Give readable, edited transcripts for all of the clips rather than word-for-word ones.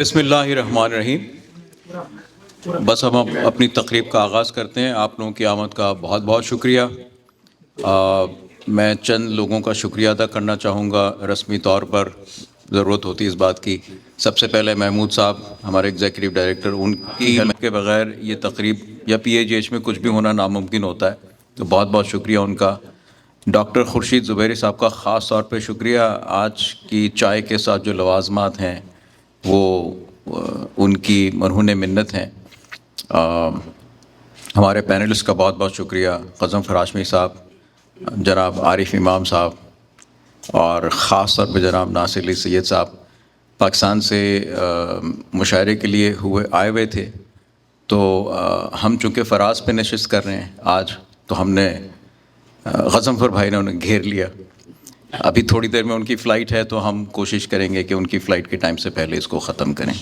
بسم اللہ الرحمن الرحیم. بس ہم اپنی تقریب کا آغاز کرتے ہیں. آپ لوگوں کی آمد کا بہت بہت شکریہ. میں چند لوگوں کا شکریہ ادا کرنا چاہوں گا رسمی طور پر. ضرورت ہوتی ہے اس بات کی. سب سے پہلے محمود صاحب ہمارے ایگزیکٹو ڈائریکٹر، ان کی ہیلپ کے بغیر یہ تقریب یا پی اے جی ایچ میں کچھ بھی ہونا ناممکن ہوتا ہے، تو بہت بہت شکریہ ان کا. ڈاکٹر خورشید زبیری صاحب کا خاص طور پہ شکریہ. آج کی چائے کے ساتھ جو لوازمات ہیں وہ ان کی مرہون منت ہیں. ہمارے پینلسٹ کا بہت بہت شکریہ، غضنفر ہاشمی صاحب، جناب عارف امام صاحب، اور خاص طور پہ جناب ناصر علی سید صاحب. پاکستان سے مشاعرے کے لیے آئے ہوئے تھے، تو ہم چونکہ فراز پہ نشست کر رہے ہیں آج، تو ہم نے غضنفر بھائی نے انہیں گھیر لیا. ابھی تھوڑی دیر میں ان کی فلائٹ ہے، تو ہم کوشش کریں گے کہ ان کی فلائٹ کے ٹائم سے پہلے اس کو ختم کریں.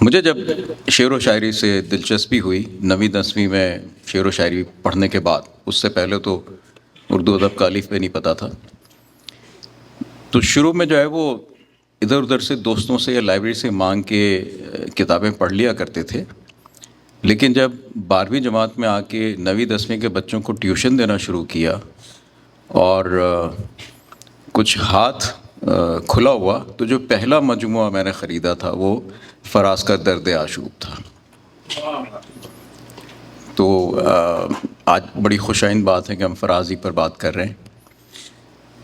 مجھے جب شعر و شاعری سے دلچسپی ہوئی 9ویں 10ویں میں شعر و شاعری پڑھنے کے بعد، اس سے پہلے تو اردو ادب کا الف بے نہیں پتہ تھا، تو شروع میں جو ہے وہ ادھر ادھر سے دوستوں سے یا لائبریری سے مانگ کے کتابیں پڑھ لیا کرتے تھے. لیکن جب 12ویں جماعت میں آ کے 9ویں 10ویں کے بچوں کو ٹیوشن دینا شروع کیا اور کچھ ہاتھ کھلا ہوا، تو جو پہلا مجموعہ میں نے خریدا تھا وہ فراز کا درد آشوب تھا. تو آج بڑی خوشائند بات ہے کہ ہم فرازی پر بات کر رہے ہیں.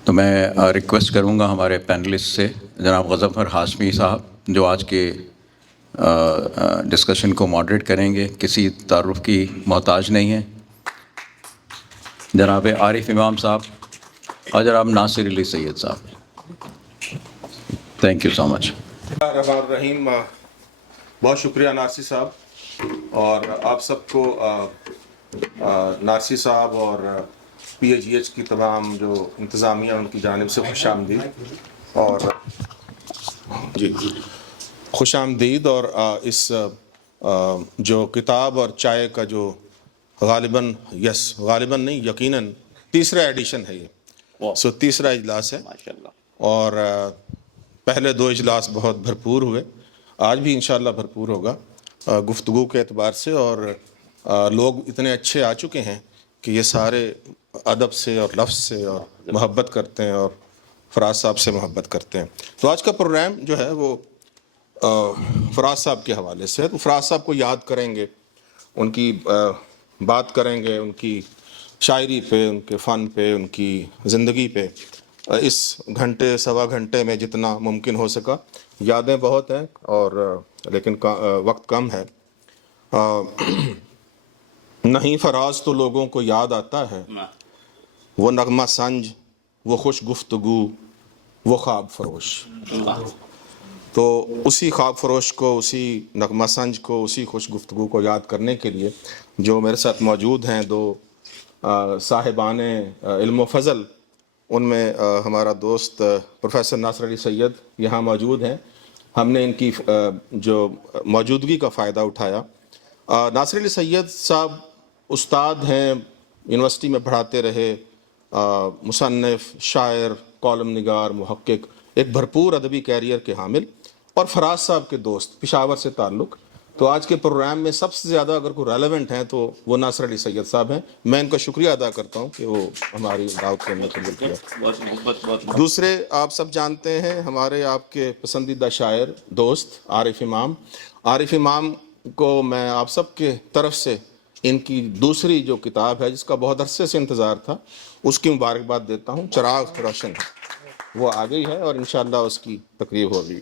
تو میں ریکویسٹ کروں گا ہمارے پینلسٹ سے، جناب غضنفر ہاشمی صاحب جو آج کے ڈسکشن کو ماڈریٹ کریں گے، کسی تعارف کی محتاج نہیں ہیں، جناب عارف امام صاحب اور جناب ناصر علی سید صاحب. تھینک یو سو مچ. الرحمن الرحیم. بہت شکریہ نارسی صاحب، اور آپ سب کو نارسی صاحب اور پی اے جی ایچ کی تمام جو انتظامیہ ان کی جانب سے خوش آمدید. اور جی خوش آمدید. اور اس جو کتاب اور چائے کا جو غالباً نہیں یقیناً تیسرا ایڈیشن ہے، یہ تیسرا اجلاس ہے. اور پہلے 2 اجلاس بہت بھرپور ہوئے، آج بھی انشاءاللہ بھرپور ہوگا گفتگو کے اعتبار سے. اور لوگ اتنے اچھے آ چکے ہیں کہ یہ سارے ادب سے اور لفظ سے اور محبت کرتے ہیں، اور فراز صاحب سے محبت کرتے ہیں. تو آج کا پروگرام جو ہے وہ فراز صاحب کے حوالے سے ہے. تو فراز صاحب کو یاد کریں گے، ان کی بات کریں گے، ان کی شاعری پہ، ان کے فن پہ، ان کی زندگی پہ. اس گھنٹے سوا گھنٹے میں جتنا ممکن ہو سکا. یادیں بہت ہیں اور لیکن وقت کم ہے. نہیں فراز تو لوگوں کو یاد آتا ہے، وہ نغمہ سنج، وہ خوش گفتگو، وہ خواب فروش. تو اسی خواب فروش کو، اسی نغمہ سنج کو، اسی خوش گفتگو کو یاد کرنے کے لیے جو میرے ساتھ موجود ہیں 2 صاحبان علم و فضل، ان میں ہمارا دوست پروفیسر ناصر علی سید یہاں موجود ہیں. ہم نے ان کی جو موجودگی کا فائدہ اٹھایا. ناصر علی سید صاحب استاد ہیں، یونیورسٹی میں پڑھاتے رہے، مصنف، شاعر، کالم نگار، محقق، ایک بھرپور ادبی کیریئر کے حامل، اور فراز صاحب کے دوست، پشاور سے تعلق. تو آج کے پروگرام میں سب سے زیادہ اگر کوئی ریلیونٹ ہیں تو وہ ناصر علی سید صاحب ہیں. میں ان کا شکریہ ادا کرتا ہوں کہ وہ ہماری دعوت کو قبول کیا. دوسرے آپ سب جانتے ہیں، ہمارے آپ کے پسندیدہ شاعر دوست عارف امام. عارف امام کو میں آپ سب کے طرف سے ان کی دوسری جو کتاب ہے، جس کا بہت عرصے سے انتظار تھا، اس کی مبارکباد دیتا ہوں. چراغ روشن وہ آ گئی ہے اور انشاءاللہ اس کی تقریب ہوگی.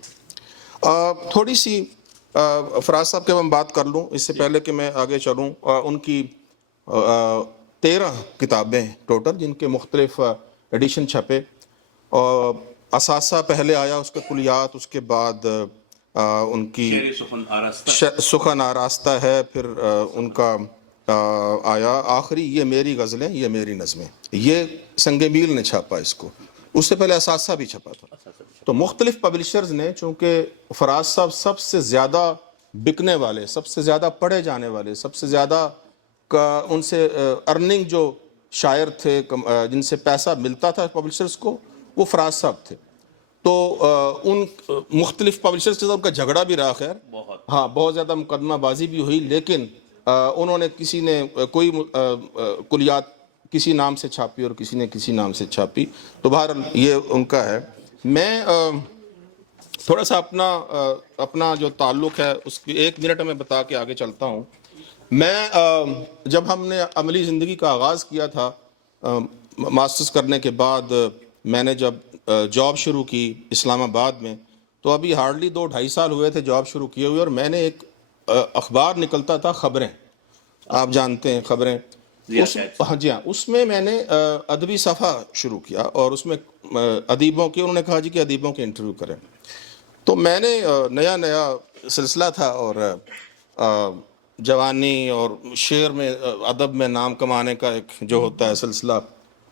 تھوڑی سی فراز صاحب کے میں بات کر لوں اس سے پہلے کہ میں آگے چلوں. ان کی 13 کتابیں ٹوٹل، جن کے مختلف ایڈیشن چھپے. اثاثہ پہلے آیا، اس کے کلیات، اس کے بعد ان کی سخن آراستہ ہے، پھر ان کا آیا آخری یہ میری غزلیں، یہ میری نظمیں. یہ سنگ میل نے چھاپا اس کو، اس سے پہلے اثاثہ بھی چھپا تھا. تو مختلف پبلشرز نے، چونکہ فراز صاحب سب سے زیادہ بکنے والے، سب سے زیادہ پڑھے جانے والے، سب سے زیادہ ان سے ارننگ جو شاعر تھے، جن سے پیسہ ملتا تھا پبلشرز کو، وہ فراز صاحب تھے. تو ان مختلف پبلشرز کے ساتھ ان کا جھگڑا بھی رہا، خیر ہاں بہت زیادہ مقدمہ بازی بھی ہوئی، لیکن انہوں نے کسی نے کوئی کلیات کسی نام سے چھاپی اور کسی نے کسی نام سے چھاپی، تو بہرحال یہ ان کا ہے۔ میں تھوڑا سا اپنا جو تعلق ہے اس کی 1 منٹ میں بتا کے آگے چلتا ہوں۔ میں جب ہم نے عملی زندگی کا آغاز کیا تھا ماسٹرز کرنے کے بعد، میں نے جب جاب شروع کی اسلام آباد میں، تو ابھی ہارڈلی 2-2.5 سال ہوئے تھے جاب شروع کیے ہوئے، اور میں نے ایک اخبار نکلتا تھا خبریں، آپ جانتے ہیں خبریں، ہاں جی ہاں، اس میں نے ادبی صفحہ شروع کیا، اور اس میں ادیبوں کے، انہوں نے کہا جی کہ ادیبوں کے انٹرویو کریں، تو میں نے نیا سلسلہ تھا، اور جوانی اور شعر میں ادب میں نام کمانے کا ایک جو ہوتا ہے سلسلہ،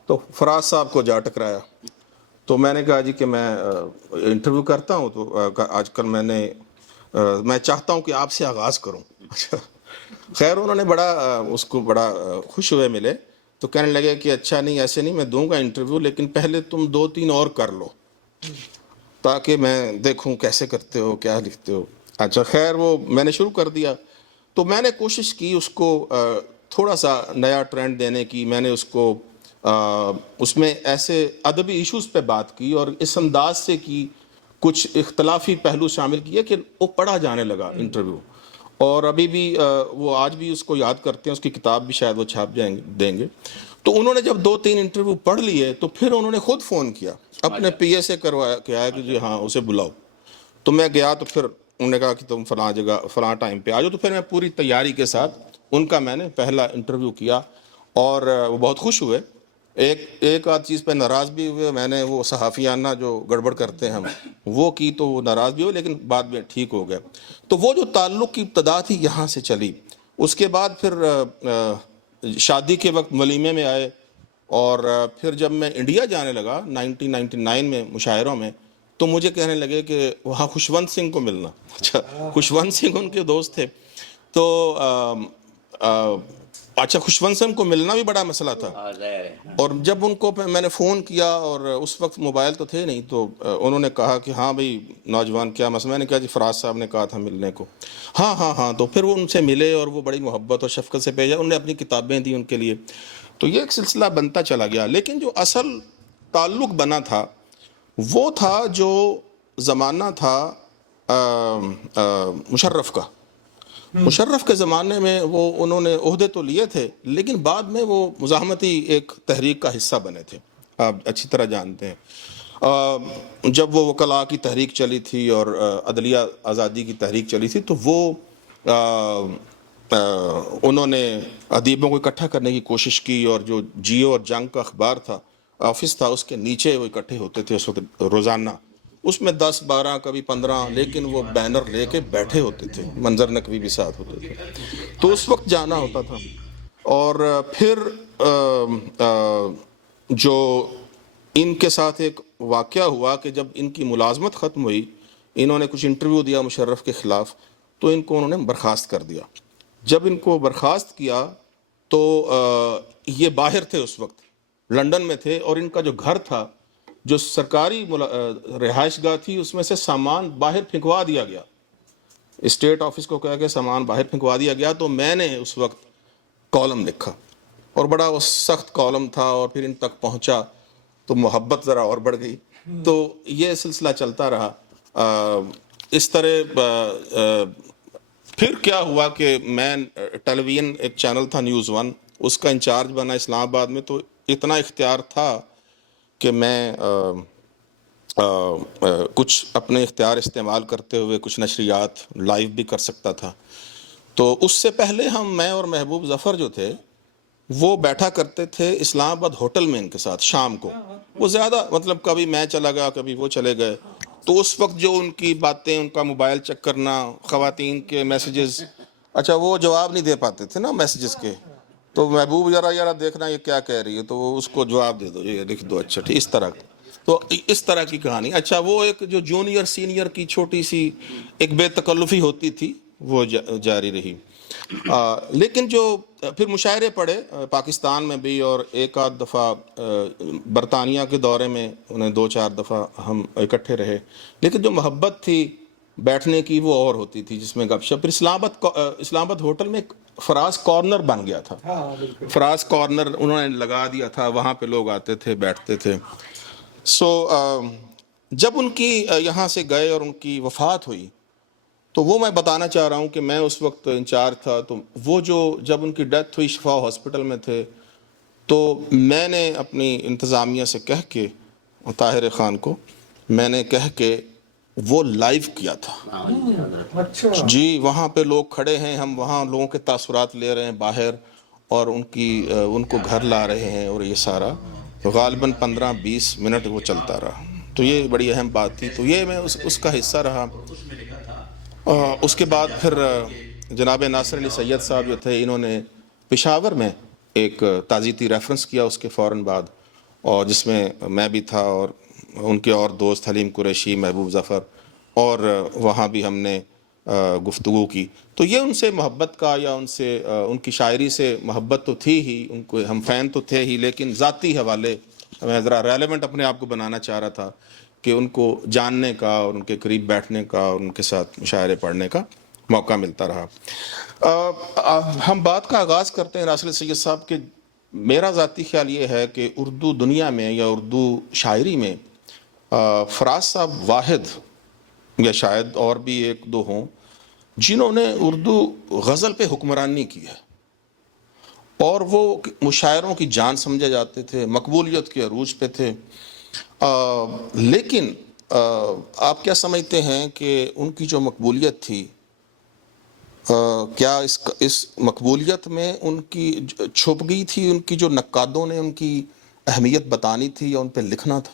تو فراز صاحب کو جا ٹکرایا، تو میں نے کہا جی کہ میں انٹرویو کرتا ہوں، تو آج کل میں چاہتا ہوں کہ آپ سے آغاز کروں۔ خیر انہوں نے اس کو بڑا خوش ہوئے ملے، تو کہنے لگے کہ اچھا نہیں، ایسے نہیں، میں دوں گا انٹرویو، لیکن پہلے تم 2-3 اور کر لو تاکہ میں دیکھوں کیسے کرتے ہو، کیا لکھتے ہو۔ اچھا خیر وہ میں نے شروع کر دیا، تو میں نے کوشش کی اس کو تھوڑا سا نیا ٹرینڈ دینے کی، میں نے اس میں ایسے ادبی ایشوز پہ بات کی، اور اس انداز سے کی، کچھ اختلافی پہلو شامل کیے کہ وہ پڑھا جانے لگا انٹرویو، اور ابھی بھی وہ آج بھی اس کو یاد کرتے ہیں، اس کی کتاب بھی شاید وہ چھاپ دیں گے۔ تو انہوں نے جب 2-3 انٹرویو پڑھ لیے، تو پھر انہوں نے خود فون کیا، اپنے پی اے سے کروایا کہ آیا کہ جی ہاں اسے بلاؤ، تو میں گیا، تو پھر انہوں نے کہا کہ تم فلاں جگہ فلاں ٹائم پہ آ جاؤ، تو پھر میں پوری تیاری کے ساتھ ان کا میں نے پہلا انٹرویو کیا، اور وہ بہت خوش ہوئے، ایک آدھ چیز پہ ناراض بھی ہوئے، میں نے وہ صحافیانہ جو گڑبڑ کرتے ہیں ہم وہ کی، تو وہ ناراض بھی ہوئے، لیکن بعد میں ٹھیک ہو گیا۔ تو وہ جو تعلق کی ابتدا تھی یہاں سے چلی، اس کے بعد پھر شادی کے وقت ولیمے میں آئے، اور پھر جب میں انڈیا جانے لگا 1999 میں مشاعروں میں، تو مجھے کہنے لگے کہ وہاں خوشونت سنگھ کو ملنا۔ اچھا خوشونت سنگھ ان کے دوست تھے، تو اچھا خوشونت سنگھ کو ملنا بھی بڑا مسئلہ تھا، اور جب ان کو میں نے فون کیا، اور اس وقت موبائل تو تھے نہیں، تو انہوں نے کہا کہ ہاں بھئی نوجوان کیا مسئلہ، میں نے کہا جی فراز صاحب نے کہا تھا ملنے کو، ہاں، تو پھر وہ ان سے ملے، اور وہ بڑی محبت اور شفقت سے بھیجا، انہوں نے اپنی کتابیں دی ان کے لیے، تو یہ ایک سلسلہ بنتا چلا گیا۔ لیکن جو اصل تعلق بنا تھا وہ تھا جو زمانہ تھا مشرف کا۔ مشرف کے زمانے میں انہوں نے عہدے تو لیے تھے، لیکن بعد میں وہ مزاحمتی ایک تحریک کا حصہ بنے تھے، آپ اچھی طرح جانتے ہیں۔ جب وہ وکلاء کی تحریک چلی تھی اور عدلیہ آزادی کی تحریک چلی تھی، تو وہ انہوں نے ادیبوں کو اکٹھا کرنے کی کوشش کی، اور جو جیو اور جنگ کا اخبار تھا، آفس تھا، اس کے نیچے وہ اکٹھے ہوتے تھے اس وقت روزانہ، اس میں 10-12 کبھی 15، لیکن وہ بینر لے کے بیٹھے ہوتے تھے، منظر نقوی بھی ساتھ ہوتے تھے، تو اس وقت جانا ہوتا تھا۔ اور پھر جو ان کے ساتھ ایک واقعہ ہوا کہ جب ان کی ملازمت ختم ہوئی، انہوں نے کچھ انٹرویو دیا مشرف کے خلاف، تو ان کو انہوں نے برخاست کر دیا۔ جب ان کو برخاست کیا تو یہ باہر تھے، اس وقت لندن میں تھے، اور ان کا جو گھر تھا، جو سرکاری رہائش گاہ تھی، اس میں سے سامان باہر پھینکوا دیا گیا، اسٹیٹ آفس کو کہا کہ سامان باہر پھینکوا دیا گیا۔ تو میں نے اس وقت کالم لکھا، اور بڑا وہ سخت کالم تھا، اور پھر ان تک پہنچا تو محبت ذرا اور بڑھ گئی، تو یہ سلسلہ چلتا رہا۔ اس طرح پھر کیا ہوا کہ میں ٹیلی ویژن ایک چینل تھا نیوز 1، اس کا انچارج بنا اسلام آباد میں، تو اتنا اختیار تھا کہ میں کچھ اپنے اختیار استعمال کرتے ہوئے کچھ نشریات لائیو بھی کر سکتا تھا۔ تو اس سے پہلے میں اور محبوب ظفر جو تھے وہ بیٹھا کرتے تھے اسلام آباد ہوٹل میں ان کے ساتھ شام کو، وہ زیادہ مطلب کبھی میں چلا گیا کبھی وہ چلے گئے، تو اس وقت جو ان کی باتیں، ان کا موبائل چیک کرنا، خواتین کے میسیجز، اچھا وہ جواب نہیں دے پاتے تھے نا میسیجز کے، تو محبوب ذرا دیکھنا یہ کیا کہہ رہی ہے، تو وہ اس کو جواب دے دو، یہ لکھ دو، اچھا ٹھیک، اس طرح، تو اس طرح کی کہانی۔ اچھا وہ ایک جو جونیئر سینئر کی چھوٹی سی ایک بے تکلفی ہوتی تھی وہ جاری رہی۔ لیکن جو پھر مشاعرے پڑے پاکستان میں بھی، اور ایک آدھ دفعہ برطانیہ کے دورے میں انہیں 2-4 دفعہ ہم اکٹھے رہے، لیکن جو محبت تھی بیٹھنے کی وہ اور ہوتی تھی، جس میں گپ شپ. پھر اسلام آباد ہوٹل میں ایک فراز کارنر بن گیا تھا. فراز کارنر انہوں نے لگا دیا تھا، وہاں پہ لوگ آتے تھے بیٹھتے تھے. جب ان کی یہاں سے گئے اور ان کی وفات ہوئی، تو وہ میں بتانا چاہ رہا ہوں کہ میں اس وقت انچارج تھا. تو وہ جب ان کی ڈیتھ ہوئی، شفا ہاسپٹل میں تھے، تو میں نے اپنی انتظامیہ سے کہہ کے، طاہر خان کو میں نے کہہ کے وہ لائیو کیا تھا. جی وہاں پہ لوگ کھڑے ہیں، ہم وہاں لوگوں کے تاثرات لے رہے ہیں باہر، اور ان کو گھر لا رہے ہیں، اور یہ سارا غالباً 15-20 منٹ وہ چلتا رہا. تو یہ بڑی اہم بات تھی. تو یہ میں اس کا حصہ رہا. اس کے بعد پھر جناب ناصر علی سید صاحب جو تھے، انہوں نے پشاور میں ایک تعزیتی ریفرنس کیا اس کے فوراً بعد، اور جس میں میں بھی تھا، اور ان کے اور دوست حلیم قریشی، محبوب ظفر، اور وہاں بھی ہم نے گفتگو کی. تو یہ ان سے محبت کا، یا ان کی شاعری سے محبت تو تھی ہی، ان کو ہم فین تو تھے ہی، لیکن ذاتی حوالے میں ذرا ریلیونٹ اپنے آپ کو بنانا چاہ رہا تھا کہ ان کو جاننے کا، اور ان کے قریب بیٹھنے کا، اور ان کے ساتھ مشاعرے پڑھنے کا موقع ملتا رہا. ہم بات کا آغاز کرتے ہیں ناصر سید صاحب کے. میرا ذاتی خیال یہ ہے کہ اردو دنیا میں یا اردو شاعری میں فراز صاحب واحد، یا شاید اور بھی 1-2 ہوں، جنہوں نے اردو غزل پہ حکمرانی کی ہے، اور وہ مشاعروں کی جان سمجھے جاتے تھے، مقبولیت کے عروج پہ تھے. لیکن آپ کیا سمجھتے ہیں کہ ان کی جو مقبولیت تھی، کیا اس مقبولیت میں ان کی چھپ گئی تھی، ان کی جو نقادوں نے ان کی اہمیت بتانی تھی، یا ان پہ لکھنا تھا؟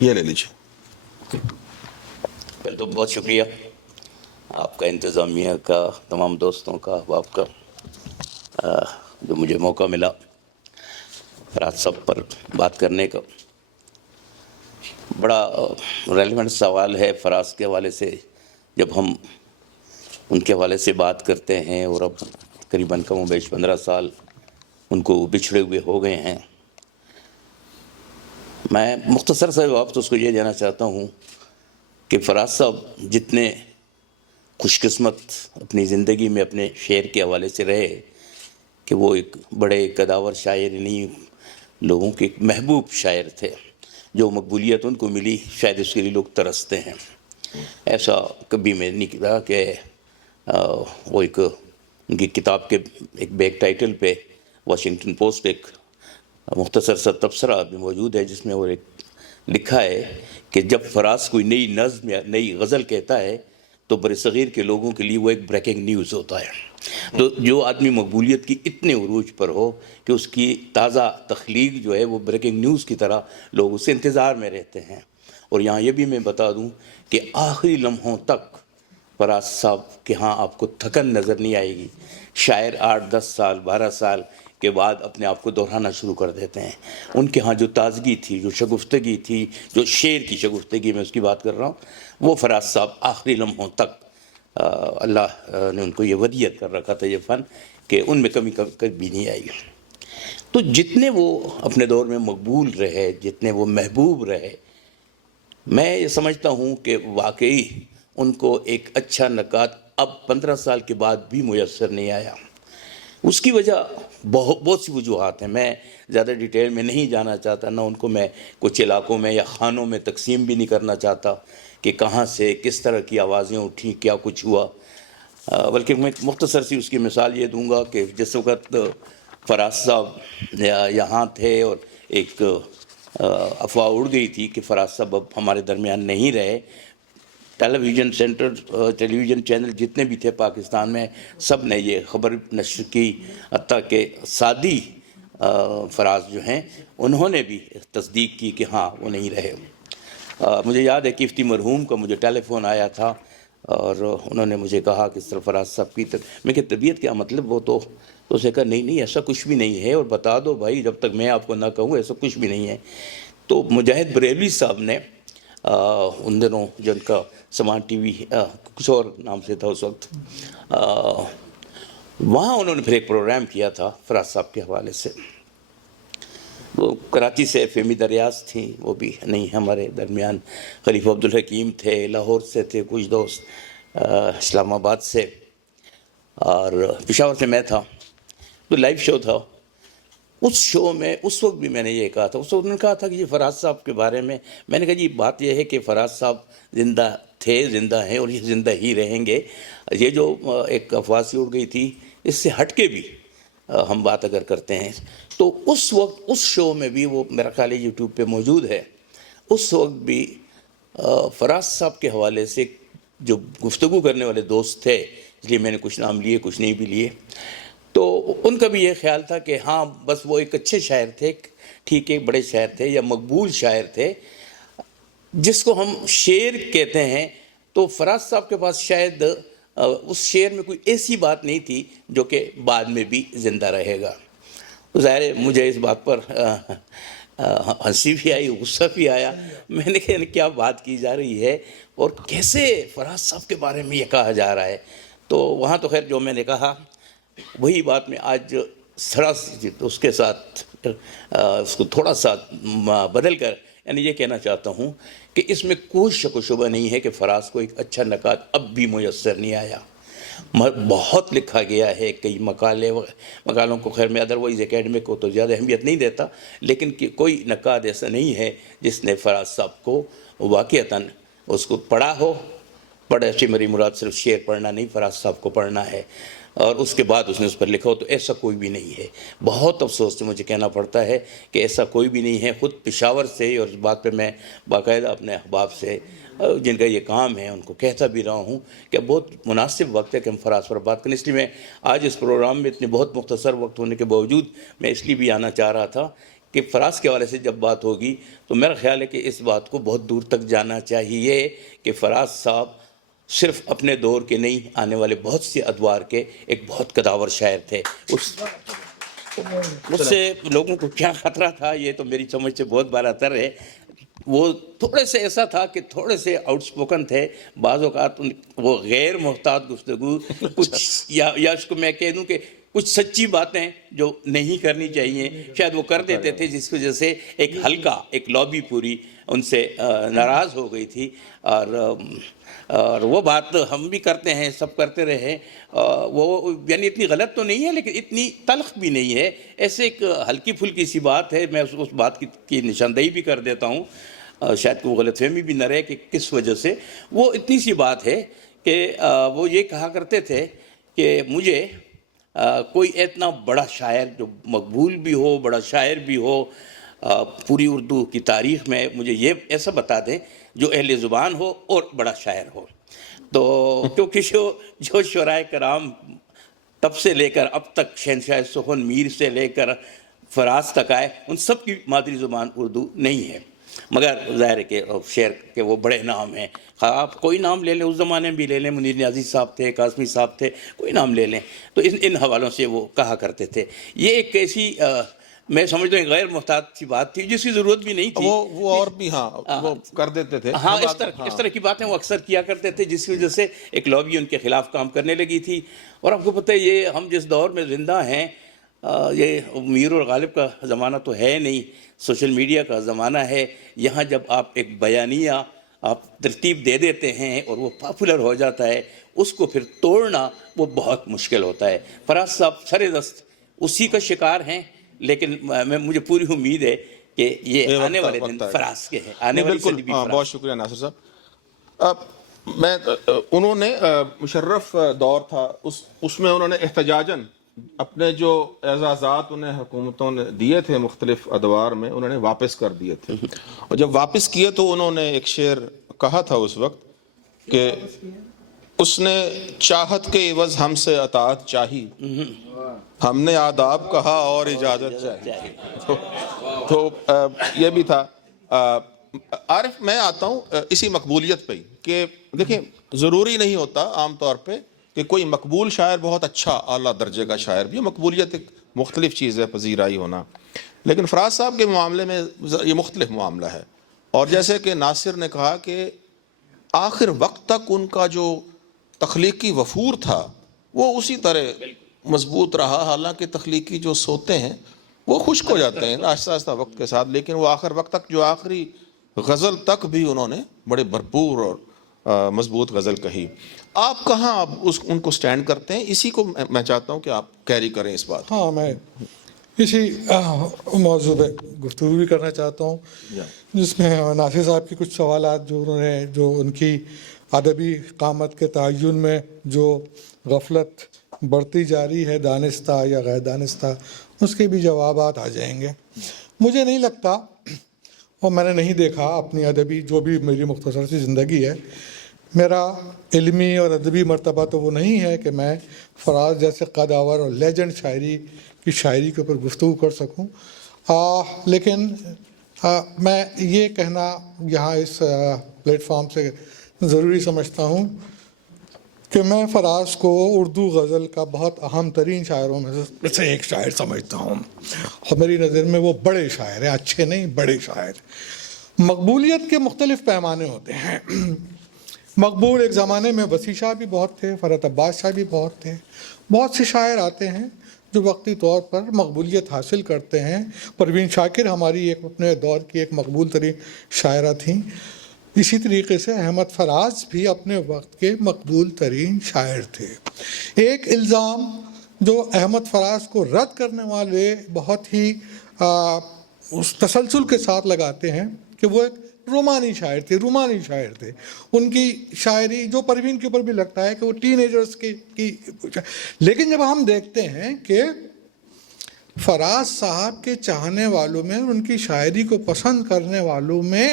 یہ لے لیجیے. پہلے تو بہت شکریہ آپ کا، انتظامیہ کا، تمام دوستوں کا، احباب کا، جو مجھے موقع ملا فراز صاحب پر بات کرنے کا. بڑا ریلیونٹ سوال ہے فراز کے حوالے سے. جب ہم ان کے حوالے سے بات کرتے ہیں، اور اب قریباً کم و بیش 15 سال ان کو بچھڑے ہوئے ہو گئے ہیں، میں مختصر سا جواب تو اس کو یہ دینا چاہتا ہوں کہ فراز صاحب جتنے خوش قسمت اپنی زندگی میں اپنے شعر کے حوالے سے رہے، کہ وہ ایک بڑے قداور شاعر نہیں، لوگوں کے ایک محبوب شاعر تھے. جو مقبولیت ان کو ملی، شاید اس کے لیے لوگ ترستے ہیں. ایسا کبھی میں نہیں کہا کہ وہ ان کی کتاب کے ایک بیک ٹائٹل پہ واشنگٹن پوسٹ ایک مختصر سا تبصرہ بھی موجود ہے، جس میں وہ ایک لکھا ہے کہ جب فراز کوئی نئی نظم یا نئی غزل کہتا ہے تو برصغیر کے لوگوں کے لیے وہ ایک بریکنگ نیوز ہوتا ہے. تو جو آدمی مقبولیت کی اتنے عروج پر ہو کہ اس کی تازہ تخلیق جو ہے وہ بریکنگ نیوز کی طرح لوگ اس سے انتظار میں رہتے ہیں. اور یہاں یہ بھی میں بتا دوں کہ آخری لمحوں تک فراز صاحب کے ہاں آپ کو تھکن نظر نہیں آئے گی. شاعر 8-10 سال 12 سال کے بعد اپنے آپ کو دہرانا شروع کر دیتے ہیں. ان کے ہاں جو تازگی تھی، جو شگفتگی تھی، جو شعر کی شگفتگی میں اس کی بات کر رہا ہوں، وہ فراز صاحب آخری لمحوں تک اللہ نے ان کو یہ ودیت کر رکھا تھا، یہ فن، کہ ان میں کمی کبھی نہیں آئی. تو جتنے وہ اپنے دور میں مقبول رہے، جتنے وہ محبوب رہے، میں یہ سمجھتا ہوں کہ واقعی ان کو ایک اچھا نقاد اب 15 سال کے بعد بھی میسر نہیں آیا. اس کی وجہ بہت سی وجوہات ہیں. میں زیادہ ڈیٹیل میں نہیں جانا چاہتا، نہ ان کو میں کچھ علاقوں میں یا خانوں میں تقسیم بھی نہیں کرنا چاہتا کہ کہاں سے کس طرح کی آوازیں اٹھیں، کیا کچھ ہوا. بلکہ میں مختصر سی اس کی مثال یہ دوں گا کہ جس وقت فراز صاحب یہاں تھے اور ایک افواہ اڑ گئی تھی کہ فراز صاحب اب ہمارے درمیان نہیں رہے، ٹیلی ویژن چینل جتنے بھی تھے پاکستان میں، سب نے یہ خبر نشر کی، حتیٰ کہ سعدی فراز جو ہیں انہوں نے بھی تصدیق کی کہ ہاں وہ نہیں رہے. مجھے یاد ہے کہ افتی مرحوم کا مجھے ٹیلی فون آیا تھا، اور انہوں نے مجھے کہا کہ سر فراز صاحب کی میں کہ طبیعت کیا مطلب، وہ تو اسے کہا نہیں ایسا کچھ بھی نہیں ہے، اور بتا دو بھائی جب تک میں آپ کو نہ کہوں ایسا کچھ بھی نہیں ہے. تو مجاہد بریلوی صاحب نے ان دنوں جن کا سمان ٹی وی کچھ اور نام سے تھا اس وقت، وہاں انہوں نے پھر ایک پروگرام کیا تھا فراز صاحب کے حوالے سے. وہ کراچی سے فہمی دریاز تھیں, وہ بھی نہیں ہمارے درمیان. خلیفہ عبدالحکیم تھے, لاہور سے تھے کچھ دوست, اسلام آباد سے, اور پشاور سے میں تھا. تو لائیو شو تھا. اس شو میں اس وقت بھی میں نے یہ کہا تھا, اس وقت انہوں نے کہا تھا کہ یہ فراز صاحب کے بارے میں نے کہا جی بات یہ ہے کہ فراز صاحب زندہ تھے, زندہ ہیں, اور یہ زندہ ہی رہیں گے. یہ جو ایک افواہ سی اڑ گئی تھی, اس سے ہٹ کے بھی ہم بات اگر کرتے ہیں تو اس وقت اس شو میں بھی, وہ میرا خیال ہے یوٹیوب پہ موجود ہے, اس وقت بھی فراز صاحب کے حوالے سے جو گفتگو کرنے والے دوست تھے, اس لیے میں نے کچھ نام لیے کچھ نہیں بھی لیے, تو ان کا بھی یہ خیال تھا کہ ہاں بس وہ ایک اچھے شاعر تھے, ٹھیک ہے, بڑے شاعر تھے یا مقبول شاعر تھے جس کو ہم شعر کہتے ہیں. تو فراز صاحب کے پاس شاید اس شعر میں کوئی ایسی بات نہیں تھی جو کہ بعد میں بھی زندہ رہے گا. ظاہر ہے مجھے اس بات پر ہنسی بھی آئی, غصہ بھی آیا. میں نے کہا کیا بات کی جا رہی ہے اور کیسے فراز صاحب کے بارے میں یہ کہا جا رہا ہے. تو وہاں تو خیر جو میں نے کہا وہی بات میں آج اس کے ساتھ اس کو تھوڑا سا بدل کر یعنی یہ کہنا چاہتا ہوں کہ اس میں کوئی شک و شبہ نہیں ہے کہ فراز کو ایک اچھا نکات اب بھی میسر نہیں آیا. بہت لکھا گیا ہے, کئی مقالوں کو خیر میں ادروائز اکیڈمک کو تو زیادہ اہمیت نہیں دیتا, لیکن کوئی نکات ایسا نہیں ہے جس نے فراز صاحب کو واقعتاً اس کو پڑھا ہو. پڑھا سے میری مراد صرف شعر پڑھنا نہیں, فراز صاحب کو پڑھنا ہے اور اس کے بعد اس نے اس پر لکھا ہو, تو ایسا کوئی بھی نہیں ہے. بہت افسوس سے مجھے کہنا پڑتا ہے کہ ایسا کوئی بھی نہیں ہے. خود پشاور سے, اور اس بات پہ میں باقاعدہ اپنے احباب سے جن کا یہ کام ہے ان کو کہتا بھی رہا ہوں کہ بہت مناسب وقت ہے کہ ہم فراز پر بات کریں. اس لیے میں آج اس پروگرام میں اتنے بہت مختصر وقت ہونے کے باوجود میں اس لیے بھی آنا چاہ رہا تھا کہ فراز کے حوالے سے جب بات ہوگی تو میرا خیال ہے کہ اس بات کو بہت دور تک جانا چاہیے کہ فراز صاحب صرف اپنے دور کے نہیں, آنے والے بہت سے ادوار کے ایک بہت قداور شاعر تھے. اس سے لوگوں کو کیا خطرہ تھا یہ تو میری سمجھ سے بہت بالاتر ہے. وہ تھوڑے سے ایسا تھا کہ تھوڑے سے آؤٹ سپوکن تھے, بعض اوقات وہ غیر محتاط گفتگو کچھ یا اس کو میں کہہ دوں کہ کچھ سچی باتیں جو نہیں کرنی چاہیے شاید وہ کر دیتے تھے, جس کی وجہ سے ایک ہلکا ایک لابی پوری ان سے ناراض ہو گئی تھی. اور وہ بات ہم بھی کرتے ہیں, سب کرتے رہے, وہ یعنی اتنی غلط تو نہیں ہے لیکن اتنی تلخ بھی نہیں ہے. ایسے ایک ہلکی پھلکی سی بات ہے, میں اس بات کی نشاندہی بھی کر دیتا ہوں, شاید کوئی غلط فہمی بھی نہ رہے کہ کس وجہ سے. وہ اتنی سی بات ہے کہ وہ یہ کہا کرتے تھے کہ مجھے کوئی اتنا بڑا شاعر جو مقبول بھی ہو, بڑا شاعر بھی ہو پوری اردو کی تاریخ میں, مجھے یہ ایسا بتا دیں جو اہل زبان ہو اور بڑا شاعر ہو. تو کیونکہ جو شعرائے کرام تب سے لے کر اب تک شہنشاہ سخن میر سے لے کر فراز تک آئے, ان سب کی مادری زبان اردو نہیں ہے. مگر ظاہر ہے کہ شعر کے وہ بڑے نام ہیں, آپ کوئی نام لے لیں, اس زمانے میں بھی لے لیں, منیر نیازی صاحب تھے, قاسمی صاحب تھے, کوئی نام لے لیں, تو ان حوالوں سے وہ کہا کرتے تھے. یہ ایک ایسی میں سمجھتا ہوں غیر محتاط سی بات تھی جس کی ضرورت بھی نہیں تھی. وہ اور بھی وہ کر دیتے تھے. ہاں اس طرح کی باتیں وہ اکثر کیا کرتے تھے جس کی وجہ سے ایک لابی ان کے خلاف کام کرنے لگی تھی. اور آپ کو پتہ ہے یہ ہم جس دور میں زندہ ہیں, یہ میر اور غالب کا زمانہ تو ہے نہیں, سوشل میڈیا کا زمانہ ہے. یہاں جب آپ ایک بیانیہ آپ ترتیب دے دیتے ہیں اور وہ پاپولر ہو جاتا ہے, اس کو پھر توڑنا وہ بہت مشکل ہوتا ہے. فراز صاحب سر دست اسی کا شکار ہیں, لیکن مجھے پوری امید ہے کہ یہ آنے والے دن فراز کے ہیں, آنے والی صدی بھی. بہت شکریہ ناصر صاحب. انہوں نے مشرف دور تھا, اس میں انہوں نے احتجاجاً اپنے جو اعزازات انہیں حکومتوں نے دیے تھے مختلف ادوار میں, انہوں نے واپس کر دیے تھے. اور جب واپس کیے تو انہوں نے ایک شعر کہا تھا اس وقت کہ اس نے چاہت کے عوض ہم سے اطاعت چاہی, ہم نے آداب کہا اور اجازت چاہی. تو یہ بھی تھا. عارف میں آتا ہوں اسی مقبولیت پہ ہی کہ دیکھیں ضروری نہیں ہوتا عام طور پہ کہ کوئی مقبول شاعر بہت اچھا اعلیٰ درجے کا شاعر بھی. مقبولیت ایک مختلف چیز ہے, پذیرائی ہونا. لیکن فراز صاحب کے معاملے میں یہ مختلف معاملہ ہے. اور جیسے کہ ناصر نے کہا کہ آخر وقت تک ان کا جو تخلیقی وفور تھا وہ اسی طرح مضبوط رہا، حالانکہ تخلیقی جو سوتے ہیں وہ خشک ہو جاتے ہیں آہستہ آہستہ وقت کے ساتھ، لیکن وہ آخر وقت تک جو آخری غزل تک بھی انہوں نے بڑے بھرپور اور مضبوط غزل کہی. آپ کہاں اب ان کو سٹینڈ کرتے ہیں؟ اسی کو میں چاہتا ہوں کہ آپ کیری کریں اس بات. ہاں، میں اسی موضوع پہ گفتگو بھی کرنا چاہتا ہوں، جس میں ناصر صاحب کی کچھ سوالات جو ان کی ادبی قامت کے تعین میں جو غفلت بڑھتی جا رہی ہے، دانستہ یا غیر دانستہ، اس کے بھی جوابات آ جائیں گے. مجھے نہیں لگتا، اور میں نے نہیں دیکھا اپنی ادبی جو بھی میری مختصر سی زندگی ہے، میرا علمی اور ادبی مرتبہ تو وہ نہیں ہے کہ میں فراز جیسے قدآور اور لیجنڈ شاعری کی شاعری کے اوپر گفتگو کر سکوں. لیکن میں یہ کہنا یہاں اس پلیٹ فارم سے ضروری سمجھتا ہوں کہ میں فراز کو اردو غزل کا بہت اہم ترین شاعروں میں سے ایک شاعر سمجھتا ہوں، اور میری نظر میں وہ بڑے شاعر ہیں، اچھے نہیں، بڑے شاعر. مقبولیت کے مختلف پیمانے ہوتے ہیں. مقبول ایک زمانے میں وسیع شاہ بھی بہت تھے، فرحت عباس شاہ بھی بہت تھے. بہت سے شاعر آتے ہیں جو وقتی طور پر مقبولیت حاصل کرتے ہیں. پروین شاکر ہماری اپنے دور کی ایک مقبول ترین شاعرہ تھیں. اسی طریقے سے احمد فراز بھی اپنے وقت کے مقبول ترین شاعر تھے. ایک الزام جو احمد فراز کو رد کرنے والے بہت ہی اس تسلسل کے ساتھ لگاتے ہیں کہ وہ ایک رومانی شاعر تھے. ان کی شاعری جو پروین کے اوپر بھی لگتا ہے کہ وہ ٹین ایجرز کی لیکن جب ہم دیکھتے ہیں کہ فراز صاحب کے چاہنے والوں میں، ان کی شاعری کو پسند کرنے والوں میں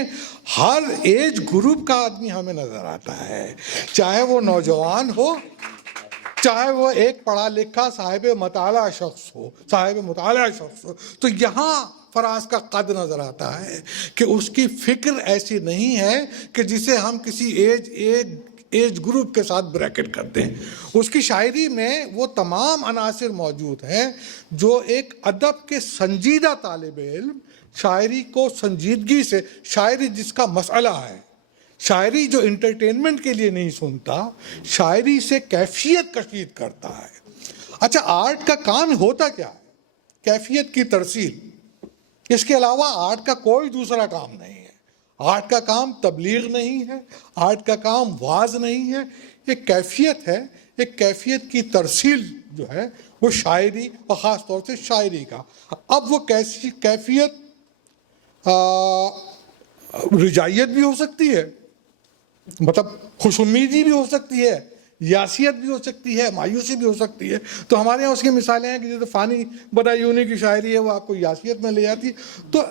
ہر ایج گروپ کا آدمی ہمیں نظر آتا ہے، چاہے وہ نوجوان ہو، چاہے وہ ایک پڑھا لکھا صاحب مطالعہ شخص ہو. تو یہاں فراز کا قد نظر آتا ہے کہ اس کی فکر ایسی نہیں ہے کہ جسے ہم کسی ایج گروپ کے ساتھ بریکٹ کرتے ہیں. اس کی شاعری میں وہ تمام عناصر موجود ہیں جو ایک ادب کے سنجیدہ طالب علم شاعری کو سنجیدگی سے، شاعری جس کا مسئلہ ہے، شاعری جو انٹرٹینمنٹ کے لیے نہیں سنتا، شاعری سے کیفیت کشید کرتا ہے. اچھا، آرٹ کا کام ہوتا کیا ہے؟ کیفیت کی ترسیل. اس کے علاوہ آرٹ کا کوئی دوسرا کام نہیں ہے. آرٹ کا کام تبلیغ نہیں ہے، آرٹ کا کام واعظ نہیں ہے. ایک کیفیت ہے، ایک کیفیت کی ترسیل جو ہے وہ شاعری، اور خاص طور سے شاعری کا. اب وہ کیفیت رجائیت بھی ہو سکتی ہے، مطلب خوش امیدی بھی ہو سکتی ہے، یاسیت بھی ہو سکتی ہے، مایوسی بھی ہو سکتی ہے. تو ہمارے یہاں اس کی مثالیں ہیں کہ جیسے فانی بدایونی کی شاعری ہے، وہ آپ کو یاسیت میں لے جاتی ہے. تو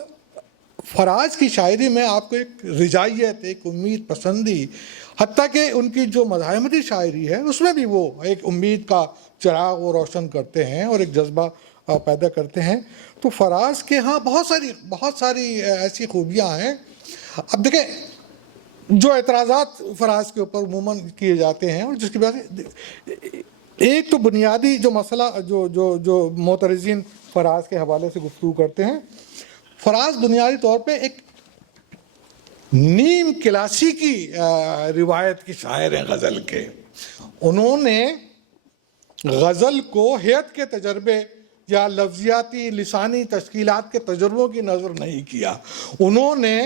فراز کی شاعری میں آپ کو ایک رجائیت، ایک امید پسندی، حتیٰ کہ ان کی جو مزاحمتی شاعری ہے اس میں بھی وہ ایک امید کا چراغ وہ روشن کرتے ہیں اور ایک جذبہ پیدا کرتے ہیں. تو فراز کے ہاں بہت ساری ایسی خوبیاں ہیں. اب دیکھیں، جو اعتراضات فراز کے اوپر عموماً کیے جاتے ہیں، اور جس کی وجہ سے ایک تو بنیادی جو مسئلہ جو معترضین فراز کے حوالے سے گفتگو کرتے ہیں، فراز بنیادی طور پہ ایک نیم کلاسیکی روایت کی شاعر ہیں غزل کے. انہوں نے غزل کو حیت کے تجربے یا لفظیاتی لسانی تشکیلات کے تجربوں کی نظر نہیں کیا. انہوں نے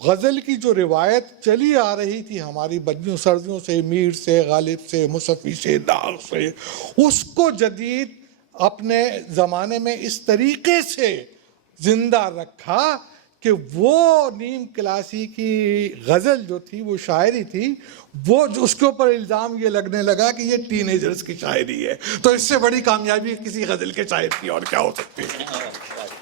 غزل کی جو روایت چلی آ رہی تھی ہماری بدیوں سردیوں سے، میر سے، غالب سے، مصفی سے، داغ سے، اس کو جدید اپنے زمانے میں اس طریقے سے زندہ رکھا کہ وہ نیم کلاسی کی غزل جو تھی، وہ شاعری تھی، وہ اس کے اوپر الزام یہ لگنے لگا کہ یہ ٹین ایجرز کی شاعری ہے. تو اس سے بڑی کامیابی کسی غزل کے شاعر کی اور کیا ہو سکتی ہے؟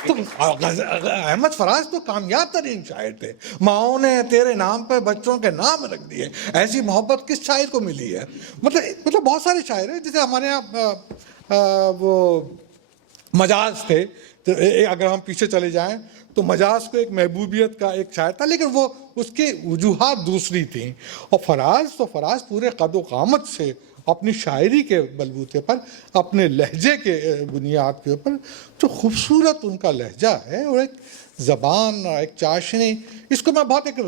تو احمد فراز تو کامیاب ترین شاعر تھے. ماؤں نے تیرے نام پہ بچوں کے نام رکھ دیے. ایسی محبت کس شاعر کو ملی ہے؟ مطلب بہت سارے شاعر ہیں، جیسے ہمارے یہاں وہ مجاز تھے. اگر ہم پیچھے چلے جائیں تو مجاز کو ایک محبوبیت کا ایک شاعر تھا، لیکن وہ اس کی وجوہات دوسری تھیں. اور فراز پورے قد و قامت سے اپنی شاعری کے بلبوتے پر، اپنے لہجے کے بنیاد کے اوپر، جو خوبصورت ان کا لہجہ ہے اور ایک زبان اور ایک چاشنی، اس کو میں بہت ایک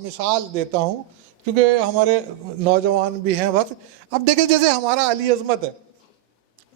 مثال دیتا ہوں کیونکہ ہمارے نوجوان بھی ہیں بس. اب دیکھیں، جیسے ہمارا علی عظمت ہے،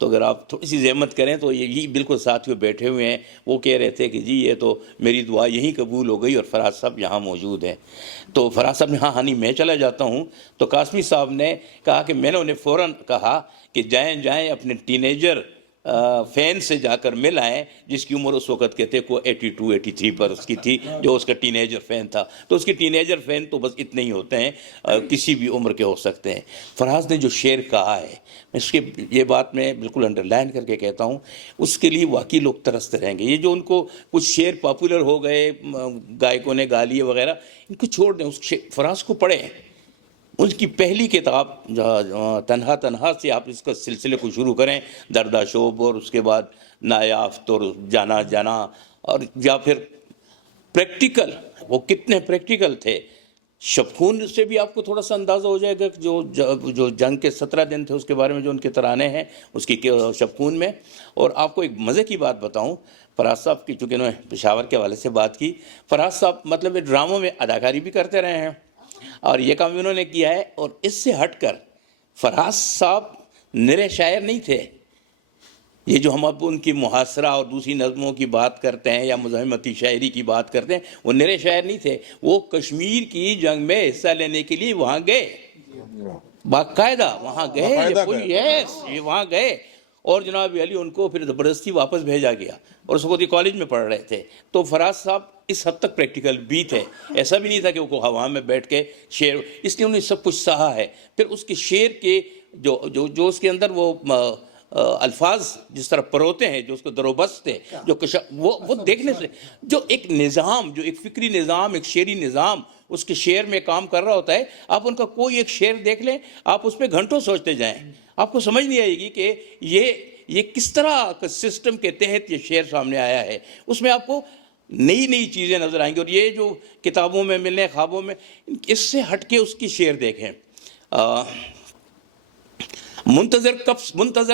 تو اگر آپ تھوڑی سی زحمت کریں تو یہی بالکل ساتھیوں بیٹھے ہوئے ہیں، وہ کہہ رہے تھے کہ جی یہ تو میری دعا یہیں قبول ہو گئی اور فراز صاحب یہاں موجود ہیں. تو فراز صاحب نے ہاں نہیں میں چلا جاتا ہوں. تو قاسمی صاحب نے کہا کہ میں نے انہیں فوراً کہا کہ جائیں اپنے ٹینیجر فین سے جا کر مل آئیں جس کی عمر اس وقت کہتے کو 82 83 پر اس کی تھی، جو اس کا ٹینیجر فین تھا. تو اس کی ٹینیجر فین تو بس اتنے ہی ہوتے ہیں، کسی بھی عمر کے ہو سکتے ہیں. فراز نے جو شعر کہا ہے، میں اس کے یہ بات میں بالکل انڈر لائن کر کے کہتا ہوں، اس کے لیے واقعی لوگ ترستے رہیں گے. یہ جو ان کو کچھ شعر پاپولر ہو گئے، گائکوں نے گا لیے وغیرہ، ان کو چھوڑ دیں، اس فراز کو پڑھیں. ان کی پہلی کتاب تنہا سے آپ اس کا سلسلے کو شروع کریں، دردہ شوب، اور اس کے بعد نایافت اور جانا، اور یا پھر پریکٹیکل، وہ کتنے پریکٹیکل تھے. شبخون سے بھی آپ کو تھوڑا سا اندازہ ہو جائے گا کہ جو جنگ کے 17 دن تھے اس کے بارے میں جو ان کے ترانے ہیں اس کی شبخون میں. اور آپ کو ایک مزے کی بات بتاؤں، فراز صاحب کی، چونکہ انہوں نے پشاور کے حوالے سے بات کی، فراز صاحب مطلب ڈراموں میں اداکاری بھی کرتے رہے ہیں اور یہ کام انہوں نے کیا ہے. اور اس سے ہٹ کر فراز صاحب نرے شاعر نہیں تھے. یہ جو ہم اب ان کی محاصرہ اور دوسری نظموں کی بات کرتے ہیں یا مزاحمتی شاعری کی بات کرتے ہیں، وہ نرے شاعر نہیں تھے. وہ کشمیر کی جنگ میں حصہ لینے کے لیے وہاں گئے، باقاعدہ وہاں گئے، یہ وہاں گئے. اور جناب علی ان کو پھر زبردستی واپس بھیجا گیا اور اس وقت یہ کالج میں پڑھ رہے تھے. تو فراز صاحب اس حد تک پریکٹیکل بھی تھے، ایسا بھی نہیں تھا کہ وہ ہوا میں بیٹھ کے شعر، اس لیے انہوں نے سب کچھ سہا ہے. پھر اس کے شعر کے جو اس کے اندر وہ الفاظ جس طرح پروتے ہیں، جو اس کو دروبست ہے، جو وہ دیکھنے سے جو ایک نظام، جو ایک فکری نظام، ایک شعری نظام اس کے شعر میں کام کر رہا ہوتا ہے. آپ ان کا کوئی ایک شعر دیکھ لیں، آپ اس پہ گھنٹوں سوچتے جائیں، آپ کو سمجھ نہیں آئے گی کہ یہ کس طرح سسٹم کے تحت یہ شعر سامنے آیا ہے. اس میں آپ کو نئی چیزیں نظر آئیں گی. اور یہ جو کتابوں میں ملنے، خوابوں میں، اس سے ہٹ کے اس کی شعر دیکھیں. منتظر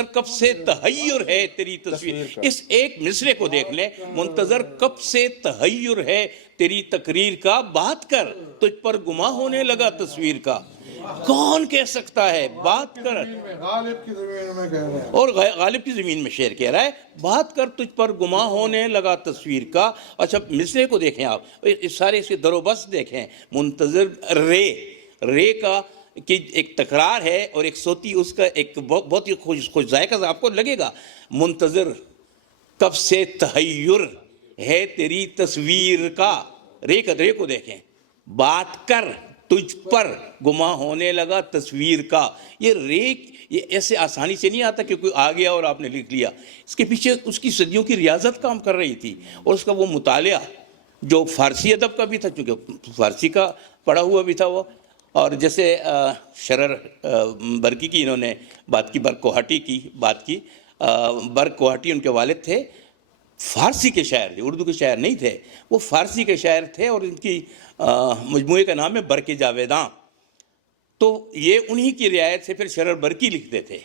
کب سے تحیر ہے تیری تصویر، اس ایک مصرے کو دیکھ لیں. منتظر کب سے تحیر ہے تیری تقریر کا، بات کر تجھ پر گماں ہونے لگا تصویر کا. کون کہہ سکتا ہے بات کر، غالب کی زمین میں کہہ رہے ہیں، اور غالب کی زمین میں شعر کہہ رہا ہے بات کر تجھ پر گماں ہونے لگا تصویر کا. اچھا مصرے کو دیکھیں آپ، سارے اس کے دروبست دیکھیں. منتظر رے کا کہ ایک تکرار ہے اور ایک صوتی اس کا ایک بہت ہی خوش ذائقہ آپ کو لگے گا. منتظر کب سے تحیر ہے تیری تصویر کا، رے کو دیکھیں. بات کر تجھ پر گماں ہونے لگا تصویر کا. یہ ایسے آسانی سے نہیں آتا کہ کوئی آ گیا اور آپ نے لکھ لیا. اس کے پیچھے اس کی صدیوں کی ریاضت کام کر رہی تھی، اور اس کا وہ مطالعہ جو فارسی ادب کا بھی تھا، چونکہ فارسی کا پڑھا ہوا بھی تھا وہ. اور جیسے شرر برکی کی انہوں نے بات کی، برق کوہاٹی کی بات کی. برق کوہاٹی ان کے والد تھے، فارسی کے شاعر تھے، اردو کے شاعر نہیں تھے، وہ فارسی کے شاعر تھے. اور ان کی مجموعے کا نام ہے برق جاویداں. تو یہ انہی کی رعایت سے پھر شرر برکی لکھتے تھے.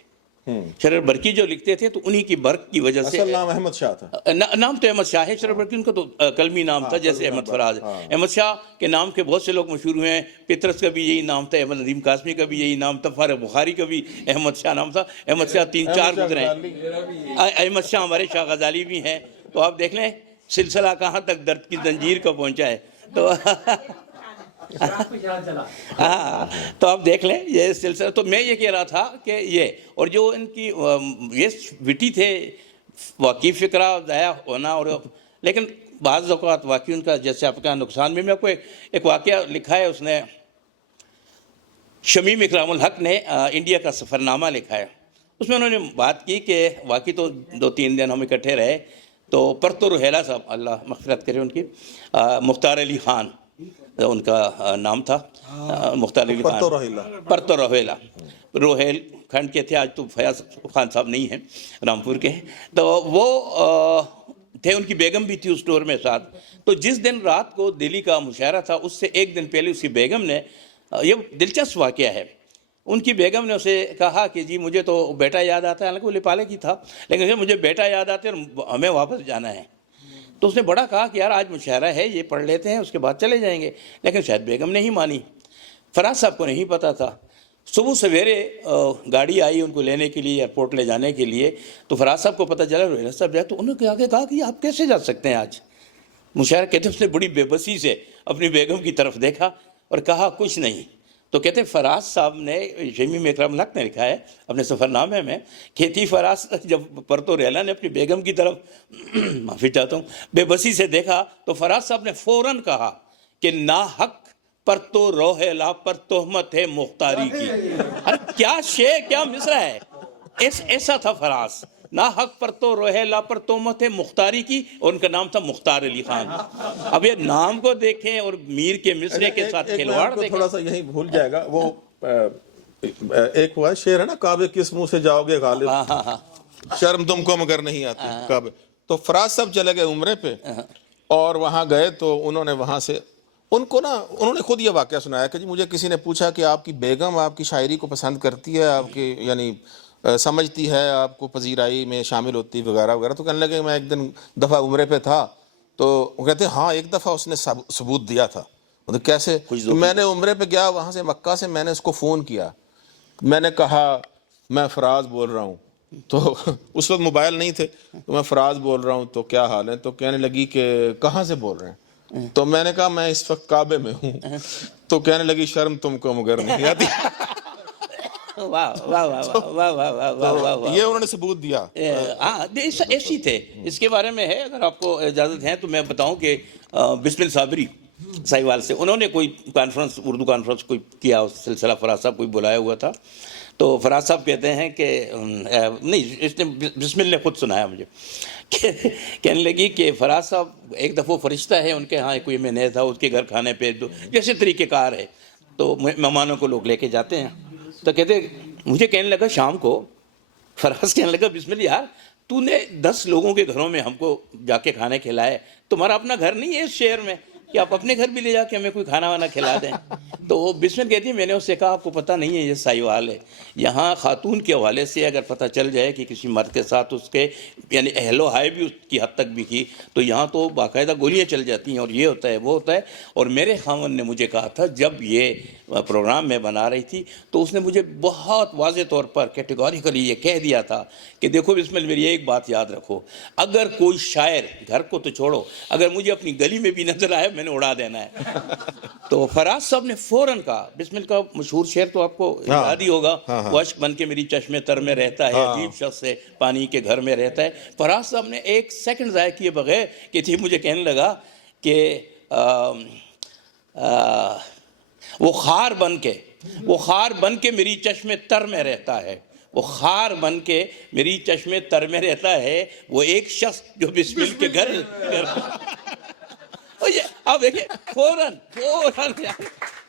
شرر برکی جو لکھتے تھے تو انہی کی برق کی وجہ سے. اصل نام احمد شاہ تھا. نام تو احمد شاہ ہے، شرر برکی ان کا تو قلمی نام تھا، جیسے احمد فراز. احمد شاہ کے نام کے بہت سے لوگ مشہور ہوئے ہیں. پطرس کا بھی یہی نام تھا، احمد ندیم قاسمی کا بھی یہی نام تھا، فارغ بخاری کا بھی احمد شاہ نام تھا. احمد شاہ 3-4 گزرے ہیں. احمد شاہ ہمارے شاہ غزالی بھی ہیں. تو آپ دیکھ لیں سلسلہ کہاں تک درد کی زنجیر کا پہنچا ہے. تو آپ دیکھ لیں یہ سلسلہ. تو میں یہ کہہ رہا تھا کہ یہ، اور جو ان کی یہ وٹی تھے، واقعی فکرہ ضائع ہونا، اور لیکن بعض اوقات واقعی ان کا جیسے آپ کا نقصان بھی. میں آپ کو ایک واقعہ لکھا ہے، اس نے شمیم اکرام الحق نے انڈیا کا سفر نامہ لکھا ہے. اس میں انہوں نے بات کی کہ واقعی تو 2-3 دن ہم اکٹھے رہے. تو پرتو روہیلا صاحب، اللہ مغفرت کرے ان کی، مختار علی خان ان کا نام تھا، مختار علی خان، پرتو روہیلا، روہیل کھنڈ کے تھے. آج تو فیاض خان صاحب نہیں ہیں، رامپور کے ہیں. تو وہ تھے، ان کی بیگم بھی تھی اس ٹور میں ساتھ. تو جس دن رات کو دلی کا مشاعرہ تھا، اس سے ایک دن پہلے اس کی بیگم نے، یہ دلچسپ واقعہ ہے، ان کی بیگم نے اسے کہا کہ جی مجھے تو بیٹا یاد آتا ہے، حالانکہ وہ لیپالے کی تھا، لیکن مجھے بیٹا یاد آتا ہے اور ہمیں واپس جانا ہے. تو اس نے بڑا کہا کہ یار آج مشاعرہ ہے، یہ پڑھ لیتے ہیں، اس کے بعد چلے جائیں گے. لیکن شاید بیگم نے ہی مانی. فراز صاحب کو نہیں پتا تھا. صبح سویرے گاڑی آئی ان کو لینے کے لیے ایئرپورٹ لے جانے کے لیے, تو فراز صاحب کو پتہ چلا روہیلا صاحب جائے, تو انہوں نے آگے کہا کہ آپ کیسے جا سکتے ہیں آج. مشاعرہ کہتے اس نے بڑی بے بسی سے اپنی بیگم کی طرف دیکھا اور کہا کچھ نہیں. تو کہتے فراز صاحب نے, شمیم اکرام الحق نے لکھا ہے اپنے سفر نامے میں, کہتی فراز جب پرتو ریلا نے اپنی بیگم کی طرف معافی چاہتا ہوں بے بسی سے دیکھا, تو فراز صاحب نے فوراً کہا کہ ناحق پرتو روہیلا پر تہمت ہے مختاری کی. ارے کیا شعر, کیا مصرع ہے. ایسا تھا فراز, ناحق پرتو روہیلا پر تہمت ہے مختاری کی, اور ان کا نام تھا مختار علی خان. اب یہ نام کو دیکھیں اور میر کے مصرے کے ساتھ کھلواڑ دیکھیں. تھوڑا سا یہیں بھول جائے گا وہ ایک ہوا شعر ہے نا, کعبے کس منہ سے جاؤ گے غالب, شرم تم کو مگر نہیں آتی کعبے. تو فراز صاحب چلے گئے عمرے پہ, اور وہاں گئے تو انہوں نے وہاں سے ان کو نا, انہوں نے خود یہ واقعہ سنایا کہ جی مجھے کسی نے پوچھا کہ آپ کی بیگم آپ کی شاعری کو پسند کرتی ہے, آپ کی یعنی سمجھتی ہے, آپ کو پذیرائی میں شامل ہوتی وغیرہ وغیرہ. تو کہنے لگے میں ایک دفعہ عمرے پہ تھا, تو وہ کہتے ہیں ہاں ایک دفعہ اس نے ثبوت دیا تھا. تو کیسے؟ تو میں نے عمرے پہ گیا, وہاں سے مکہ سے میں نے اس کو فون کیا, میں نے کہا میں فراز بول رہا ہوں. تو اس وقت موبائل نہیں تھے, تو میں فراز بول رہا ہوں, تو کیا حال ہے؟ تو کہنے لگی کہ کہاں سے بول رہے ہیں؟ تو میں نے کہا میں اس وقت کعبے میں ہوں. تو کہنے لگی شرم تم کو مگر نہیں آتی. یہ انہوں نے ثبوت دیا. ہاں ایسی تھے. اس کے بارے میں ہے, اگر آپ کو اجازت ہے تو میں بتاؤں کہ بسمل صابری ساہیوال سے انہوں نے کوئی کانفرنس, اردو کانفرنس کوئی کیا, اس سلسلہ فراز صاحب کوئی بلایا ہوا تھا. تو فراز صاحب کہتے ہیں کہ نہیں, اس نے بسمل نے خود سنایا مجھے, کہنے لگی کہ فراز صاحب ایک دفعہ فرشتہ ہے ان کے ہاں, کوئی مہنے تھا اس کے گھر کھانے پہ, جیسے طریقہ کار ہے, تو مہمانوں کو لوگ لے کے جاتے ہیں. تو کہتے مجھے کہنے لگا شام کو, فراز کہنے لگا بسمل یار تو نے 10 لوگوں کے گھروں میں ہم کو جا کے کھانے کھلائے, تمہارا اپنا گھر نہیں ہے اس شہر میں کہ آپ اپنے گھر بھی لے جا کے ہمیں کوئی کھانا وانا کھلا دیں. تو وہ بسمل کہتی ہے میں نے اس سے کہا آپ کو پتہ نہیں ہے یہ ساہیوال ہے, یہاں خاتون کے حوالے سے اگر پتہ چل جائے کہ کسی مرد کے ساتھ اس کے یعنی اہل و ہائے بھی اس کی حد تک بھی کی, تو یہاں تو باقاعدہ گولیاں چل جاتی ہیں, اور یہ ہوتا ہے وہ ہوتا ہے. اور میرے خاوند نے مجھے کہا تھا جب یہ پروگرام میں بنا رہی تھی, تو اس نے مجھے بہت واضح طور پر کیٹیگوریکلی یہ کہہ دیا تھا کہ دیکھو بسمل میری ایک بات یاد رکھو, اگر کوئی شاعر, گھر کو تو چھوڑو, اگر مجھے اپنی گلی میں بھی نظر آئے میں نے اڑا دینا ہے. تو فراز صاحب نے فوراً کہا, بسمل کا مشہور شعر تو آپ کو یاد ہی ہوگا, وہ عشق بن کے میری چشمے تر میں رہتا ہے, عجیب شخص سے پانی کے گھر میں رہتا ہے. فراز صاحب نے ایک سیکنڈ ضائع کیے بغیر کہ تھی مجھے کہنے لگا کہ وہ خار بن کے میری چشمے تر میں رہتا ہے, وہ خار بن کے میری چشمے تر میں رہتا ہے, وہ ایک شخص جو بسمل کے گھر اب دیکھیں فوراً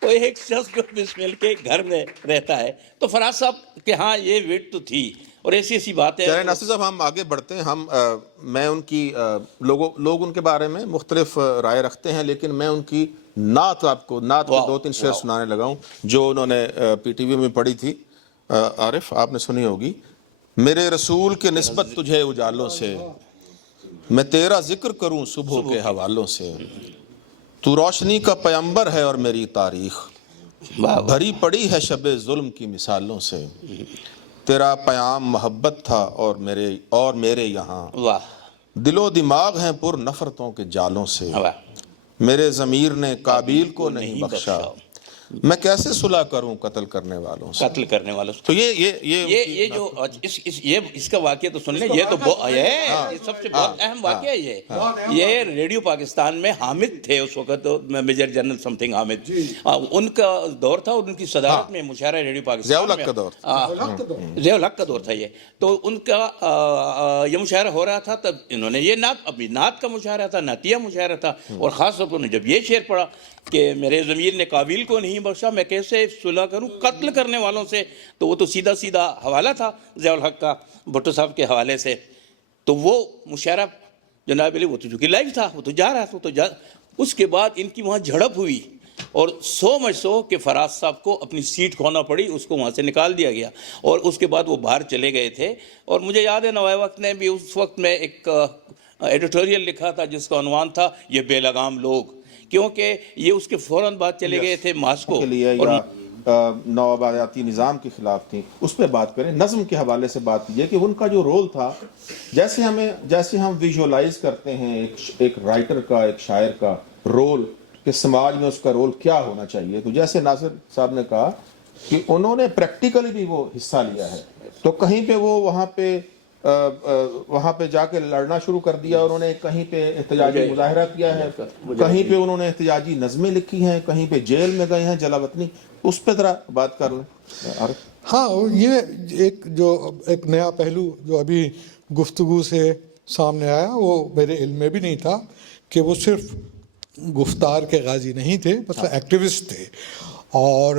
وہ ایک شخص جو بسمل کے گھر میں رہتا ہے. تو فراز صاحب کہ ہاں یہ ویٹ تو تھی, اور ایسی ایسی باتیں. چلیں ناصر صاحب ہم آگے بڑھتے ہیں. میں ان کی لوگ ان کے بارے میں مختلف رائے رکھتے ہیں, لیکن میں ان کی نعت آپ کو نعت کے 2-3 شعر سنانے لگا ہوں جو انہوں نے پی ٹی وی میں پڑھی تھی. عارف آپ نے سنی ہوگی. میرے رسول کے نسبت تجھے اجالوں سے, میں تیرا ذکر کروں صبح کے حوالوں سے, تو روشنی کا پیمبر ہے اور میری تاریخ بھری پڑی ہے شب ظلم کی مثالوں سے, تیرا پیام محبت تھا اور میرے یہاں دل و دماغ ہیں پر نفرتوں کے جالوں سے, میرے ضمیر نے قابیل کو نہیں بخشا, میں کیسے صلح کروں قتل کرنے والوں سے. تو یہ جو اس کا واقعہ تو سن لیں, یہ تو سب سے بہت اہم واقعہ ہے. یہ ریڈیو پاکستان میں حامد تھے اس وقت, major general something Hamid, ان کا دور تھا, اور ان کی صدارت میں مشاعرہ ریڈیو پاکستان ضیاء الحق کا دور تھا یہ. تو ان کا یہ مشاعرہ ہو رہا تھا, تب انہوں نے یہ نعت کا مشاعرہ تھا, نعتیہ مشاعرہ تھا, اور خاص طور پر جب یہ شعر پڑھا کہ میرے ضمیر نے قابیل کو نہیں بخشا, میں کیسے صلح کروں قتل کرنے والوں سے, تو وہ تو سیدھا حوالہ تھا ضیاء الحق کا بھٹو صاحب کے حوالے سے. تو وہ مشاعرہ جناب علی وہ تو چونکہ لائیو تھا, وہ تو جا رہا تھا. اس کے بعد ان کی وہاں جھڑپ ہوئی, اور سو کہ فراز صاحب کو اپنی سیٹ کھونا پڑی, اس کو وہاں سے نکال دیا گیا, اور اس کے بعد وہ باہر چلے گئے تھے. اور مجھے یاد ہے نوائے وقت نے بھی اس وقت میں ایک ایڈیٹوریل لکھا تھا جس کا عنوان تھا یہ بے لگام لوگ, کیونکہ یہ اس کے فوراً بعد چلے گئے تھے ماسکو, اور نوآبادیاتی نظام کے خلاف تھیں، اس پہ بات کریں. نظم کے حوالے سے بات یہ کہ ان کا جو رول تھا، جیسے ہم ویژولائز کرتے ہیں ایک رائٹر کا، ایک شاعر کا رول، کہ سماج میں اس کا رول کیا ہونا چاہیے، تو جیسے ناصر صاحب نے کہا کہ انہوں نے پریکٹیکلی بھی وہ حصہ لیا ہے. تو کہیں پہ وہ وہاں پہ جا کے لڑنا شروع کر دیا، انہوں نے کہیں پہ احتجاجی مظاہرہ کیا ہے، کہیں پہ انہوں نے احتجاجی نظمیں لکھی ہیں، کہیں پہ جیل میں گئے ہیں جلا وطنی. اس پہ ذرا بات کر لیں. ہاں، یہ ایک نیا پہلو جو ابھی گفتگو سے سامنے آیا، وہ میرے علم میں بھی نہیں تھا کہ وہ صرف گفتار کے غازی نہیں تھے، بس ایکٹیوسٹ تھے. اور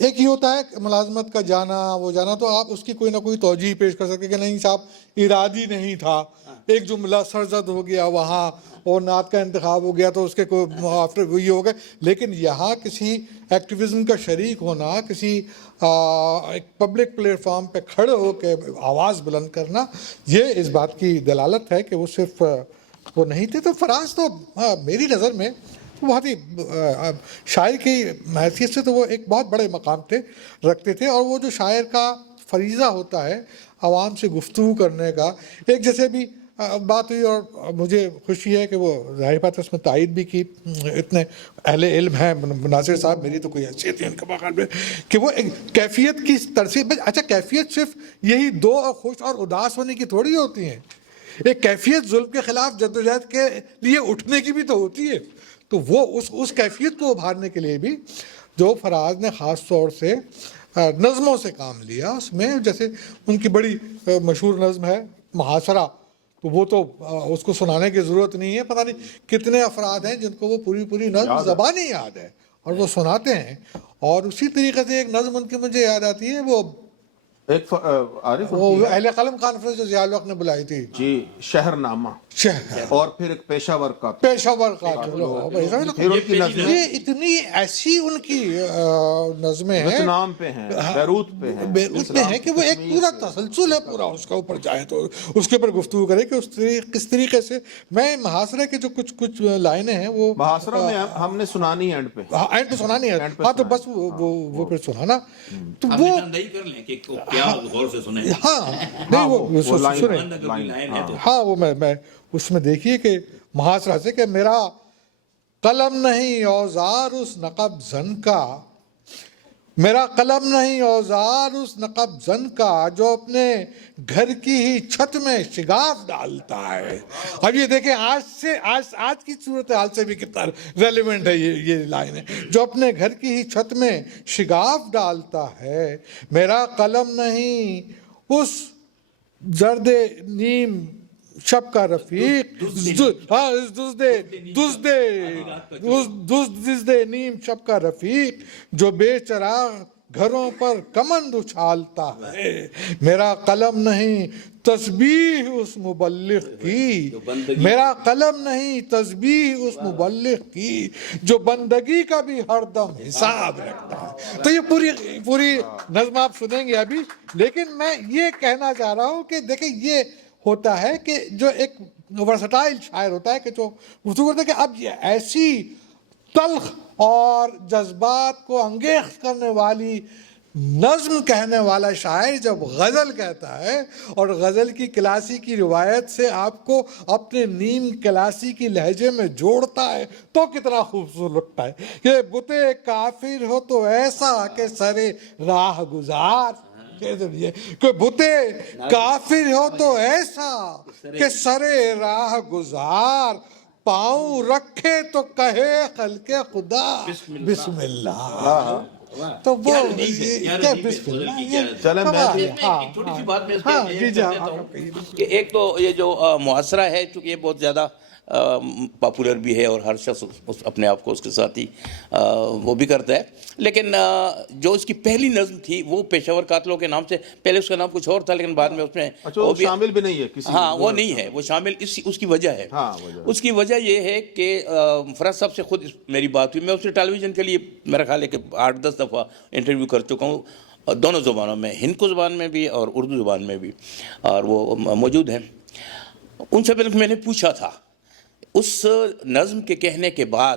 ایک ہی ہوتا ہے ملازمت کا جانا، وہ جانا، تو آپ اس کی کوئی نہ کوئی توجیہ پیش کر سکتے کہ نہیں صاحب ارادی نہیں تھا، ایک جملہ سرزد ہو گیا وہاں اور نعت کا انتخاب ہو گیا تو اس کے کوئی آفٹر یہ ہو گئے. لیکن یہاں کسی ایکٹیویزم کا شریک ہونا، کسی ایک پبلک پلیٹ فارم پہ کھڑے ہو کے آواز بلند کرنا، یہ اس بات کی دلالت ہے کہ وہ صرف وہ نہیں تھے. تو فراز تو میری نظر میں بہت ہی شاعر کی حیثیت سے تو وہ ایک بہت بڑے مقام رکھتے تھے. اور وہ جو شاعر کا فریضہ ہوتا ہے عوام سے گفتگو کرنے کا، ایک جیسے بھی بات ہوئی، اور مجھے خوشی ہے کہ وہ ظاہر بات اس میں تائید بھی کی، اتنے اہل علم ہیں ناصر صاحب، میری تو کوئی حیثیت نہیں ان کے مقام میں، کہ وہ ایک کیفیت کی ترسیب. اچھا، کیفیت صرف یہی دو خوش اور اداس ہونے کی تھوڑی ہوتی ہیں، ایک کیفیت ظلم کے خلاف جدوجہد کے لیے اٹھنے کی بھی تو ہوتی ہے. تو وہ اس کیفیت کو ابھارنے کے لیے بھی جو فراز نے خاص طور سے نظموں سے کام لیا، اس میں جیسے ان کی بڑی مشہور نظم ہے محاصرہ، تو وہ تو اس کو سنانے کی ضرورت نہیں ہے. پتہ نہیں کتنے افراد ہیں جن کو وہ پوری نظم زبانی یاد ہے اور وہ سناتے ہیں. اور اسی طریقے سے ایک نظم ان کی مجھے یاد آتی ہے، وہ ایک عارف وہ اہل قلم کانفرنس جو ضیاء الحق نے بلائی تھی، جی، شہر نامہ، اور پھر ایک پیشہ ور کا یہ اتنی ایسی ان کی نظمیں ہیں، ویتنام پہ ہیں، بیروت پہ ہیں، بیروت میں ہے، کہ وہ ایک پورا تسلسل ہے پورا اس کا اوپر جائے تو اس کے اوپر گفتگو کرے کہ کس طریقے سے. میں محاصرے کے جو کچھ لائنیں ہیں، وہ محاصرہ میں ہم نے سنانی ہے اینڈ پہ سنانی ہے. ہاں، تو بس وہ پھر سنانا، تو وہ کر لیں کہ کیا غور سے سنیں. ہاں نہیں، وہ ہاں، وہ میں اس میں دیکھیے کہ محاصرہ سے کہ میرا قلم نہیں اوزار اس نقب زن کا، میرا قلم نہیں اوزار اس نقب زن کا، جو اپنے گھر کی ہی چھت میں شگاف ڈالتا ہے. اب یہ دیکھیں آج کی صورتحال سے بھی کتنا ریلیونٹ ہے یہ لائن ہے، جو اپنے گھر کی ہی چھت میں شگاف ڈالتا ہے. میرا قلم نہیں اس زرد نیم شب کا رفیق، دزدے نیم شب کا رفیق، جو بے چراغ گھروں پر کمند اچھالتا ہے. میرا قلم نہیں تسبیح اس مبلغ کی، میرا قلم نہیں تسبیح اس مبلغ کی، جو بندگی کا بھی ہر دم حساب رکھتا ہے. تو یہ پوری نظم آپ سنیں گے ابھی، لیکن میں یہ کہنا چاہ رہا ہوں کہ دیکھیں یہ ہوتا ہے کہ جو ایک ورسٹائل شاعر ہوتا ہے کہ جو گفتگو کرتا ہے کہ اب یہ ایسی تلخ اور جذبات کو انگیخت کرنے والی نظم کہنے والا شاعر جب غزل کہتا ہے اور غزل کی کلاسی کی روایت سے آپ کو اپنے نیم کلاسی کی لہجے میں جوڑتا ہے تو کتنا خوبصورت لگتا ہے کہ بتے کافر ہو تو ایسا کہ سرے راہ گزار، کہ بتے کافر ہو تو ایسا کہ سرے راہ گزار، پاؤں رکھے تو کہے خلق خدا بسم اللہ. تو وہ بسم اللہ. چلیں میں چھوٹی سی بات میں اس کہ ایک تو یہ جو محاصرہ ہے، چونکہ یہ بہت زیادہ پاپولر بھی ہے اور ہر شخص اپنے آپ کو اس کے ساتھ ہی وہ بھی کرتا ہے، لیکن جو اس کی پہلی نظم تھی وہ پیشاور قاتلوں کے نام سے، پہلے اس کا نام کچھ اور تھا لیکن بعد میں اس میں وہ شامل بھی نہیں ہے کسی. ہاں، وہ نہیں ہے، وہ شامل اس کی وجہ ہے. اس کی وجہ یہ ہے کہ فراز صاحب سے خود میری بات ہوئی، میں اس سے ٹیلی ویژن کے لیے میرا خیال ہے کہ 8-10 دفعہ انٹرویو کر چکا ہوں، دونوں زبانوں میں، ہندکو زبان میں بھی اور اردو زبان میں بھی، اور وہ موجود ہیں. ان سے پہلے میں نے پوچھا تھا اس نظم کے کہنے کے بعد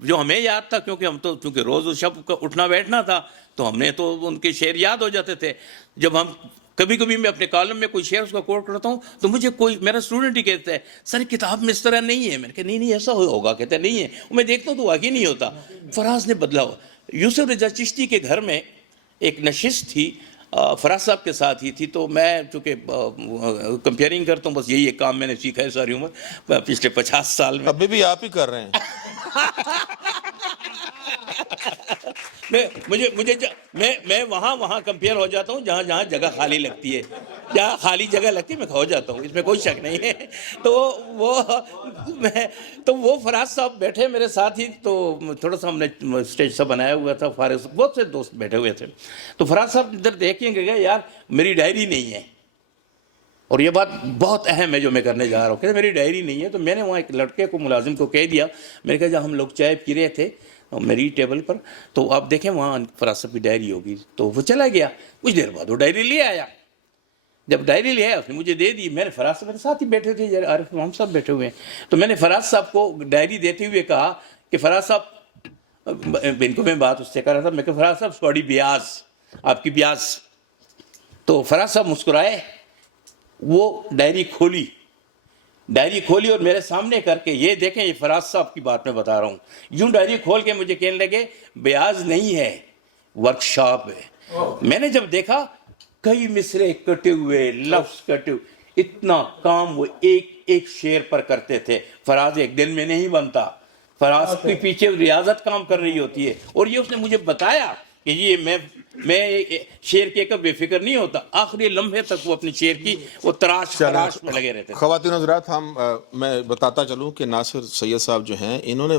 جو ہمیں یاد تھا، کیونکہ ہم تو چونکہ روز و شب اٹھنا بیٹھنا تھا تو ہم نے تو ان کے شعر یاد ہو جاتے تھے. جب ہم کبھی کبھی میں اپنے کالم میں کوئی شعر اس کا کوٹ کرتا ہوں تو مجھے کوئی میرا اسٹوڈنٹ ہی کہتا ہے سر کتاب میں اس طرح نہیں ہے. میں نے کہا نہیں ایسا ہوگا. کہتا ہے نہیں ہے. میں دیکھتا ہوں تو واقعی نہیں ہوتا. فراز نے بدلا ہوا. یوسف رضا چشتی کے گھر میں ایک نشست تھی فراز صاحب کے ساتھ ہی تھی. تو میں چونکہ کمپیئرنگ کرتا ہوں، بس یہی ایک کام میں نے سیکھا ہے ساری عمر پچھلے 50 سال میں. ابھی بھی آپ ہی کر رہے ہیں. میں وہاں کمپیئر ہو جاتا ہوں جہاں جگہ خالی لگتی ہے. جہاں خالی جگہ لگتی ہے میں کھو جاتا ہوں، اس میں کوئی شک نہیں ہے. تو وہ فراز صاحب بیٹھے میرے ساتھ ہی. تو تھوڑا سا ہم نے اسٹیج سا بنایا ہوا تھا، فارغ بہت سے دوست بیٹھے ہوئے تھے. تو فراز صاحب ادھر دیکھیں گے یار میری ڈائری نہیں ہے، اور یہ بات بہت اہم ہے جو میں کرنے جا رہا ہوں. کہ میری ڈائری نہیں ہے. تو میں نے وہاں ایک لڑکے کو ملازم کو کہہ دیا. میں نے کہا جب ہم لوگ چائے پی رہے تھے میری ٹیبل پر تو آپ دیکھیں وہاں فراز صاحب کی ڈائری ہوگی. تو وہ چلا گیا. کچھ دیر بعد وہ ڈائری لے آیا. جب ڈائری لے آیا اس نے مجھے دے دی. میں نے فراز صاحب میرے ساتھ ہی بیٹھے تھے، عارف امام صاحب بیٹھے ہوئے ہیں. تو میں نے فراز صاحب کو ڈائری دیتے ہوئے کہا کہ فراز صاحب، ان کو میں بات اس سے کر رہا تھا، میں کہ فراز صاحب سوری بیاز، آپ کی بیاز. تو فراز صاحب مسکرائے. وہ ڈائری کھولی اور میرے سامنے کر کے یہ دیکھیں یہ فراز صاحب کی بات میں بتا رہا ہوں. یوں ڈائری کھول کے مجھے کہنے لگے بیاز نہیں ہے ورکشاپ ہے. میں نے جب دیکھا کئی مصرے کٹے ہوئے، لفظ کٹے ہوئے، اتنا کام وہ ایک شعر پر کرتے تھے. فراز ایک دن میں نہیں بنتا. فراز کے پیچھے ریاضت کام کر رہی ہوتی ہے. اور یہ اس نے مجھے بتایا کہ یہ میں شعر کے کب بے فکر نہیں ہوتا. آخری لمحے تک وہ اپنی شعر کی وہ تراش میں لگے رہتے. خواتین حضرات، میں بتاتا چلوں کہ ناصر سید صاحب جو ہیں انہوں نے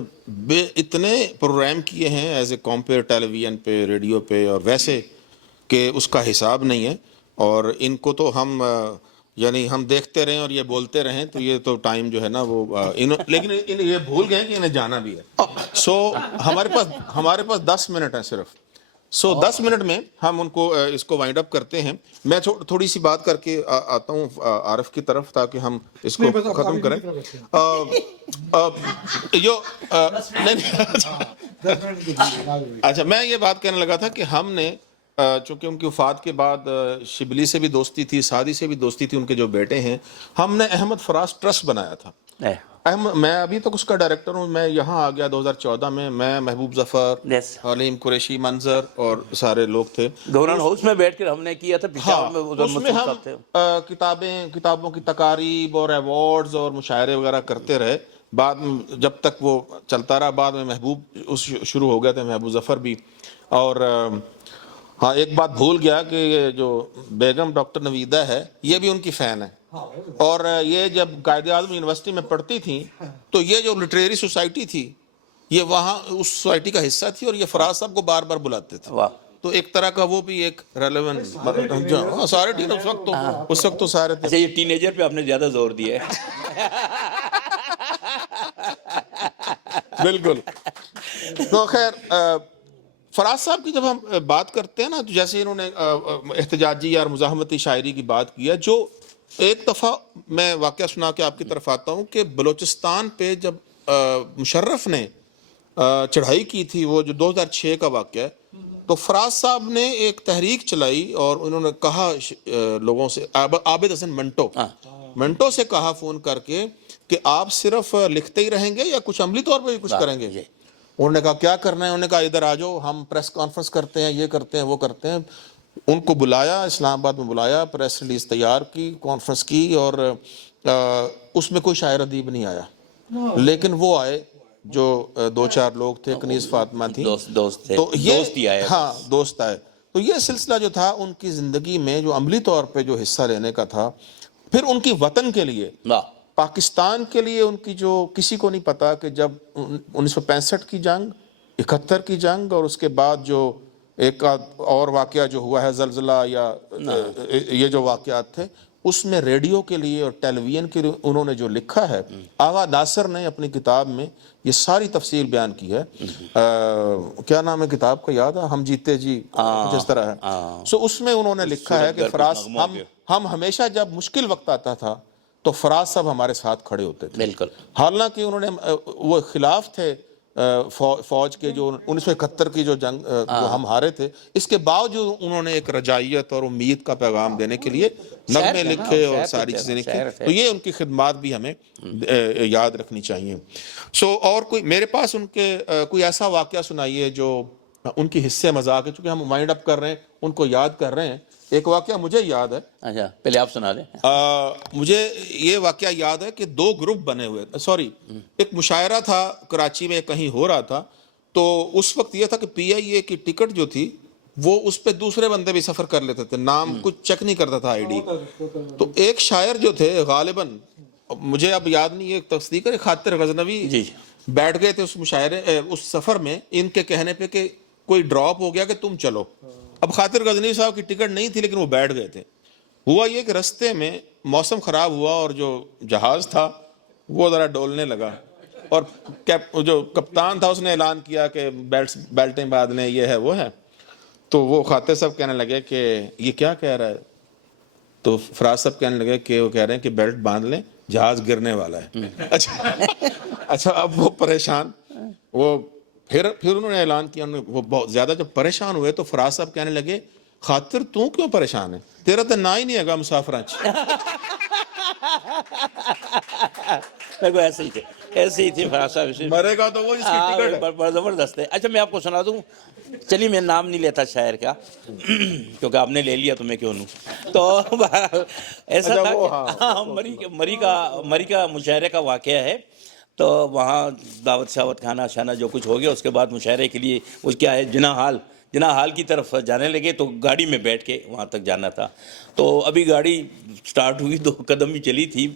اتنے پروگرام کیے ہیں as a compere television پہ، ریڈیو پہ اور ویسے، کہ اس کا حساب نہیں ہے. اور ان کو تو ہم یعنی ہم دیکھتے رہیں اور یہ بولتے رہیں تو یہ تو ٹائم جو ہے نا وہ لیکن یہ بھول گئے کہ انہیں جانا بھی ہے. سو ہمارے پاس 10 منٹ ہیں صرف. 10 منٹ میں ہم ان کو اس کو وائنڈ اپ کرتے ہیں. میں تھوڑی سی بات کر کے آتا ہوں عارف کی طرف تاکہ ہم اس کو ختم کریں. اچھا، میں یہ بات کہنے لگا تھا کہ ہم نے چونکہ ان کی وفات کے بعد شبلی سے بھی دوستی تھی، سعدی سے بھی دوستی تھی، ان کے جو بیٹے ہیں، ہم نے احمد فراز ٹرسٹ بنایا تھا. میں ابھی تک اس کا ڈائریکٹر ہوں. میں یہاں آ گیا 2014 میں محبوب ظفر، حلیم قریشی، منظر اور سارے لوگ تھے. گورنر ہاؤس میں بیٹھ کر ہم نے کیا تھا. اس میں ہم کتابوں کی تقاریب اور ایوارڈز اور مشاعرے وغیرہ کرتے رہے. بعد میں جب تک وہ چلتا رہا، بعد میں محبوب شروع ہو گئے تھے، محبوب ظفر بھی. اور ہاں، ایک بات بھول گیا کہ یہ جو بیگم ڈاکٹر نویدہ ہے یہ بھی ان کی فین ہے. اور یہ جب قائد اعظم یونیورسٹی میں پڑھتی تھیں تو یہ جو لٹریری سوسائٹی تھی یہ وہاں اس سوسائٹی کا حصہ تھی، اور یہ فراز صاحب کو بار بار بلاتے تھے. تو ایک طرح کا وہ بھی ایک ریلیونٹ سارے ٹین اس وقت تو سارے تھے. اچھا، یہ ٹین ایجر پہ آپ نے زیادہ زور دیا ہے. بالکل. تو خیر، فراز صاحب کی جب ہم بات کرتے ہیں نا تو جیسے انہوں نے احتجاجی اور مزاحمتی شاعری کی بات کی ہے، جو ایک دفعہ میں واقعہ سنا کے آپ کی طرف آتا ہوں کہ بلوچستان پہ جب مشرف نے چڑھائی کی تھی، وہ جو 2006 کا واقعہ ہے، تو فراز صاحب نے ایک تحریک چلائی اور انہوں نے کہا لوگوں سے، عابد حسن منٹو سے کہا فون کر کے کہ آپ صرف لکھتے ہی رہیں گے یا کچھ عملی طور پہ بھی کچھ کریں گے. انہوں نے کہا کیا کرنا ہے؟ انہوں نے کہا ادھر آ جاؤ، ہم پریس کانفرنس کرتے ہیں، یہ کرتے ہیں، وہ کرتے ہیں. ان کو بلایا، اسلام آباد میں بلایا، پریس ریلیز تیار کی، کانفرنس کی، اور اس میں کوئی شاعر ادیب نہیں آیا. لیکن وہ آئے جو 2-4 لوگ تھے. کنیز فاطمہ تھی، دوست ہی آئے. ہاں، دوست آئے. تو یہ سلسلہ جو تھا ان کی زندگی میں جو عملی طور پہ جو حصہ لینے کا تھا. پھر ان کی وطن کے لیے، پاکستان کے لیے ان کی جو کسی کو نہیں پتا کہ جب 1965 کی جنگ، 71 کی جنگ، اور اس کے بعد جو ایک اور واقعہ جو ہوا ہے زلزلہ، یا یہ جو واقعات تھے، اس میں ریڈیو کے لیے اور ٹیلی ویژن کے لیے انہوں نے جو لکھا ہے. آغا ناصر نے اپنی کتاب میں یہ ساری تفصیل بیان کی ہے. کیا نام ہے کتاب کا؟ یاد ہے؟ ہم جیتے جی، جس طرح ہے. سو اس میں انہوں نے لکھا ہے کہ فراز، ہم ہمیشہ جب مشکل وقت آتا تھا تو فراز صاحب ہمارے ساتھ کھڑے ہوتے تھے. بالکل. حالانکہ انہوں نے وہ خلاف تھے فوج کے جو 1971 کی جو جنگ جو ہم ہارے تھے، اس کے باوجود انہوں نے ایک رجائیت اور امید کا پیغام دینے کے لیے نغمے لکھے اور ساری چیزیں لکھی. تو یہ ان کی خدمات بھی ہمیں یاد رکھنی چاہیے. اور کوئی میرے پاس ان کے کوئی ایسا واقعہ سنائیے جو ان کی حصے مذاق ہے، چونکہ ہم وائنڈ اپ کر رہے ہیں، ان کو یاد کر رہے ہیں. ایک واقعہ مجھے یاد ہے. اچھا پہلے آپ سنا لیں. مجھے یہ واقعہ یاد ہے کہ 2 گروپ بنے ہوئے، سوری، ایک مشاعرہ تھا کراچی میں کہیں ہو رہا تھا. تو اس وقت یہ تھا کہ PIA کی ٹکٹ جو تھی وہ اس پہ دوسرے بندے بھی سفر کر لیتے تھے، نام کچھ چیک نہیں کرتا تھا ID. تو ایک شاعر جو تھے غالباً، مجھے اب یاد نہیں ہے، تصدیق ہے، خاطر غزنوی جی بیٹھ گئے تھے اس مشاعرے اس سفر میں ان کے کہنے پہ کہ کوئی ڈراپ ہو گیا کہ تم چلو. اب خاطر غزنوی صاحب کی ٹکٹ نہیں تھی لیکن وہ بیٹھ گئے تھے. ہوا یہ کہ رستے میں موسم خراب ہوا اور جو جہاز تھا وہ ذرا ڈولنے لگا، اور جو کپتان تھا اس نے اعلان کیا کہ بیلٹیں باندھ لیں، یہ ہے وہ ہے. تو وہ خاطر صاحب کہنے لگے کہ یہ کیا کہہ رہا ہے؟ تو فراز صاحب کہنے لگے کہ وہ کہہ رہے ہیں کہ بیلٹ باندھ لیں، جہاز گرنے والا ہے. اچھا اب وہ پریشان، وہ پھر انہوں نے اعلان کیا. وہ بہت زیادہ جب پریشان ہوئے تو فراز صاحب کہنے لگے خاطر تو کیوں پریشان ہے، تیرا تو نہ ہی نہیں ہے مسافراں میرے کو ایسے ہی تھی فراز صاحب. مرے گا تو وہ اس کی ٹکٹ ہے. بڑا زبردست ہے. اچھا میں آپ کو سنا دوں، چلیے میں نام نہیں لیتا شاعر کا کیونکہ آپ نے لے لیا تو میں کیوں لوں. تو ایسا تھا کہ مری کا مشاعرے کا واقعہ ہے. تو وہاں دعوت شاوت کھانا شانا جو کچھ ہو گیا، اس کے بعد مشاعرے کے لیے وہ کیا ہے جناح ہال کی طرف جانے لگے. تو گاڑی میں بیٹھ کے وہاں تک جانا تھا. تو ابھی گاڑی سٹارٹ ہوئی، 2 قدم ہی چلی تھی،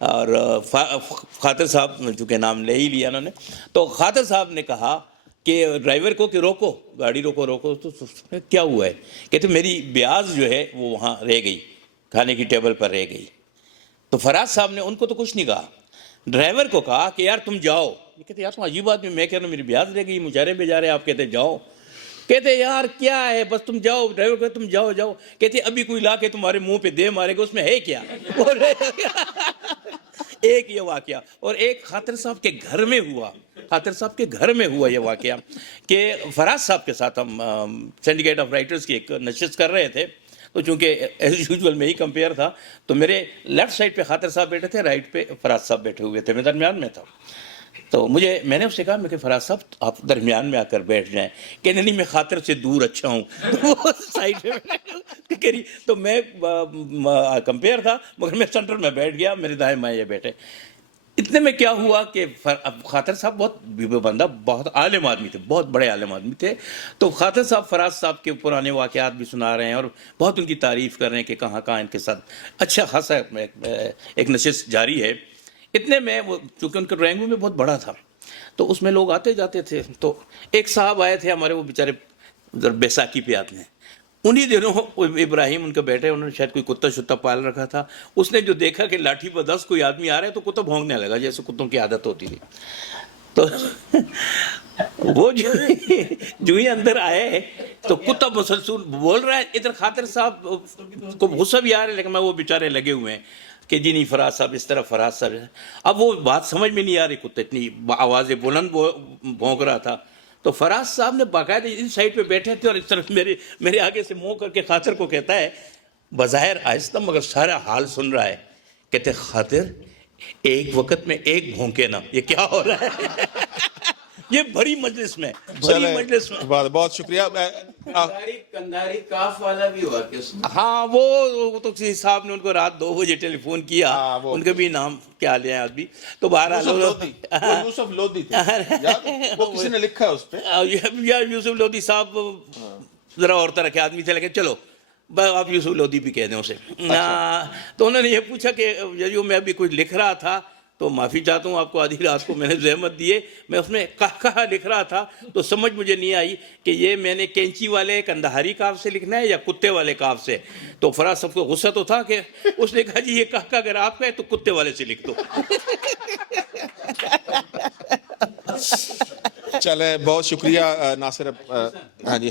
اور خاطر صاحب چونکہ نام لے ہی لیا انہوں نے، تو خاطر صاحب نے کہا کہ ڈرائیور کو کہ روکو گاڑی، روکو. تو کیا ہوا ہے؟ کہتے میری بیاز جو ہے وہ وہاں رہ گئی، کھانے کی ٹیبل پر رہ گئی. تو فراز صاحب نے ان کو تو کچھ نہیں کہا، ڈرائیور کو کہا کہ یار تم جاؤ. یہ کہتے یار تم عجیب آدمی، میں کہہ رہا ہوں میری بیاز رہ گئی، مشاعرے پہ جا رہے آپ کہتے جاؤ. کہتے یار کیا ہے، بس تم جاؤ. ڈرائیور کہتے تم جاؤ. کہتے ابھی کوئی لا کے تمہارے منہ پہ دے مارے گا، اس میں ہے کیا؟ ایک یہ واقعہ. اور ایک خاطر صاحب کے گھر میں ہوا یہ واقعہ کہ فراز صاحب کے ساتھ ہم سینڈیکیٹ آف رائٹرز کی ایک نشست کر رہے تھے. تو چونکہ ایز یوزول میں ہی کمپیئر تھا، تو میرے لیفٹ سائڈ پہ خاطر صاحب بیٹھے تھے، رائٹ پہ فراز صاحب بیٹھے ہوئے تھے، میں درمیان میں تھا. تو میں نے اس سے کہا میں کہ فراز صاحب آپ درمیان میں آ کر بیٹھ جائیں. کہ نہیں میں خاطر سے دور اچھا ہوں. سائڈ پہ تو میں کمپیئر تھا مگر میں سینٹر میں بیٹھ گیا، میرے دائیں بائیں یہ بیٹھے. اتنے میں کیا ہوا کہ خاطر صاحب بہت عالم آدمی تھے، بہت بڑے عالم آدمی تھے. تو خاطر صاحب فراز صاحب کے پرانے واقعات بھی سنا رہے ہیں اور بہت ان کی تعریف کر رہے ہیں کہ کہاں ان کے ساتھ اچھا خاصا ایک نشست جاری ہے. اتنے میں وہ چونکہ ان کا ڈرائنگ روم میں بہت بڑا تھا، تو اس میں لوگ آتے جاتے تھے. تو ایک صاحب آئے تھے ہمارے، وہ بیچارے بیساکھی پہ آتے ہیں. انہی دنوں ابراہیم ان کے بیٹے، انہوں نے شاید کوئی کتا شتا پال رکھا تھا. اس نے جو دیکھا کہ لاٹھی پر 10 کوئی آدمی آ رہا ہے تو کتا بھونکنے لگا جیسے کتوں کی عادت ہوتی تھی. تو وہ جو ہی اندر آئے تو کتا مسلسل بول رہا ہے. ادھر خاطر صاحب کو غصہ بھی آ رہا ہے لیکن وہ بیچارے لگے ہوئے ہیں کہ جی نہیں فراز صاحب اس طرح، فراز صاحب. اب وہ بات سمجھ میں نہیں آ رہی، کتا اتنی آوازیں بلند بھونک رہا تھا. تو فراز صاحب نے باقاعدہ اس سائڈ پہ بیٹھے تھے اور اس طرف میرے آگے سے منہ کر کے خاطر کو کہتا ہے، بظاہر آہستہ مگر سارا حال سن رہا ہے. کہتے خاطر ایک وقت میں ایک بھونکے نا، یہ کیا ہو رہا ہے؟ یہ بھری مجلس میں بہت شکریہ. کندھاری کاف والا بھی ہوا کہ ہاں وہ تو کسی صاحب نے ان کو رات 2 بجے ٹیلی فون کیا، ان کے بھی نام کیا لیا آدمی. تو بہرحال یوسف لودھی تھے، وہ کسی نے لکھا ہے اس پہ. یوسف لودھی صاحب ذرا اور طرح کے آدمی تھے، لیکن چلو آپ یوسف لودھی بھی کہہ دیں اسے. تو انہوں نے یہ پوچھا کہ جو میں ابھی کچھ لکھ رہا تھا تو معافی چاہتا ہوں آپ کو، آدھی رات کو میں نے زحمت دیے، میں اس میں کہا لکھ رہا تھا تو سمجھ مجھے نہیں آئی کہ یہ میں نے کینچی والے کندہاری کاف سے لکھنا ہے یا کتے والے کاف سے. تو فراز صاحب کو غصہ تو تھا کہ اس نے کہا جی یہ کہا اگر آپ کا ہے تو کتے والے سے لکھ دو. چلے بہت شکریہ ناصر. ہاں جی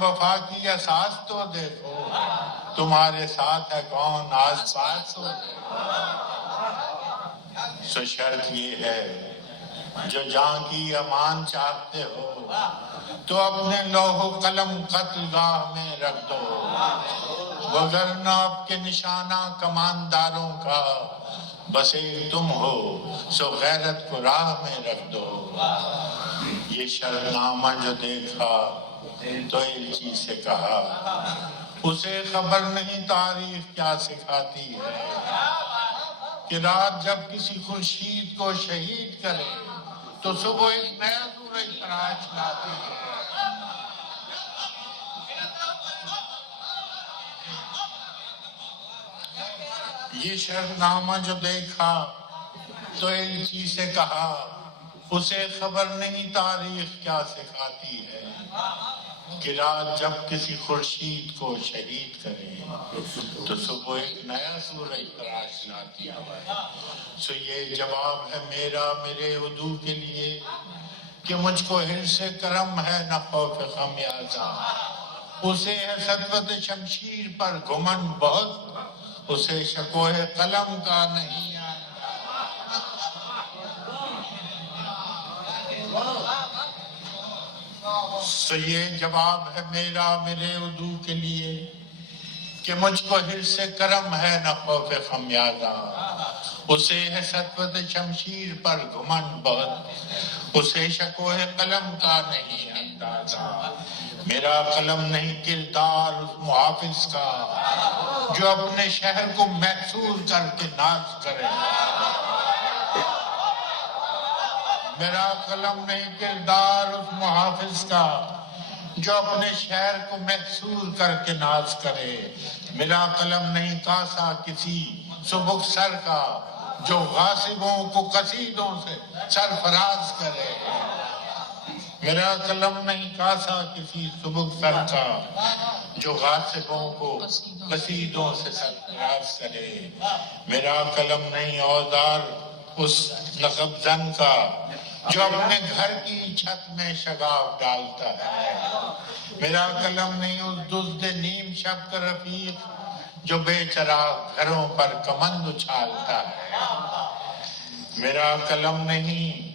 وفا کی اساس تو دیکھو، تمہارے ساتھ ہے کون آس پاس تو دیکھو۔ سو شرط یہ ہے جو جان کی امان چاہتے ہو تو اپنے لوح و قلم قتل گاہ میں رکھ دو، وگرنہ آپ کے نشانہ کمانداروں کا بس ایک تم ہو، سو غیرت کو راہ میں رکھ دو۔ یہ شرط نامہ جو دیکھا تو ایلچی سے کہا، اسے خبر نہیں تاریخ کیا سکھاتی ہے کہ رات جب کسی خورشید کو شہید کرے تو صبح ایک نیا سورج تراش لاتی ہے۔ یہ شرط نامہ جو دیکھا تو ایلچی سے کہا، اسے خبر نہیں تاریخ کیا سکھاتی ہے کہ رات جب کسی خورشید کو شہید کرے تو صبح ایک نیا سورج تراش لاتی ہے۔ سو یہ جواب ہے میرا میرے عدو کے لیے کہ مجھ کو حرص کرم ہے نہ خوف خمیازہ، اسے ہے سطوت شمشیر پر گھمنڈ بہت، اسے شکوہ قلم کا نہیں سو یہ جواب ہے میرا میرے عدو کے لیے کہ مجھ کو حرص کرم ہے نہ خوف خمیازہ، اسے ہے سطوت شمشیر پر گھمنڈ بہت، اسے شکوہ قلم کا نہیں اندازہ۔ میرا قلم نہیں کردار اس محافظ کا جو اپنے شہر کو محصور کر کے ناز کرے، میرا قلم نہیں کردار اس محافظ کا جو اپنے شہر کو محصور کر کے ناز کرے، میرا قلم نہیں کاسا کسی سبک سر کا جو غاصبوں کو قصیدوں سے سرفراز کرے، میرا قلم نہیں کاسا کسی سبک سر کا جو غاصبوں کو قصیدوں سے سرفراز کرے، میرا قلم نہیں اوزار اس نقب زن کا جو اپنے گھر کی چھت میں شگاف ڈالتا ہے، میرا قلم نہیں اس دزد نیم شب کا رفیق جو بے چراغ گھروں پر کمند اچھالتا ہے، میرا قلم نہیں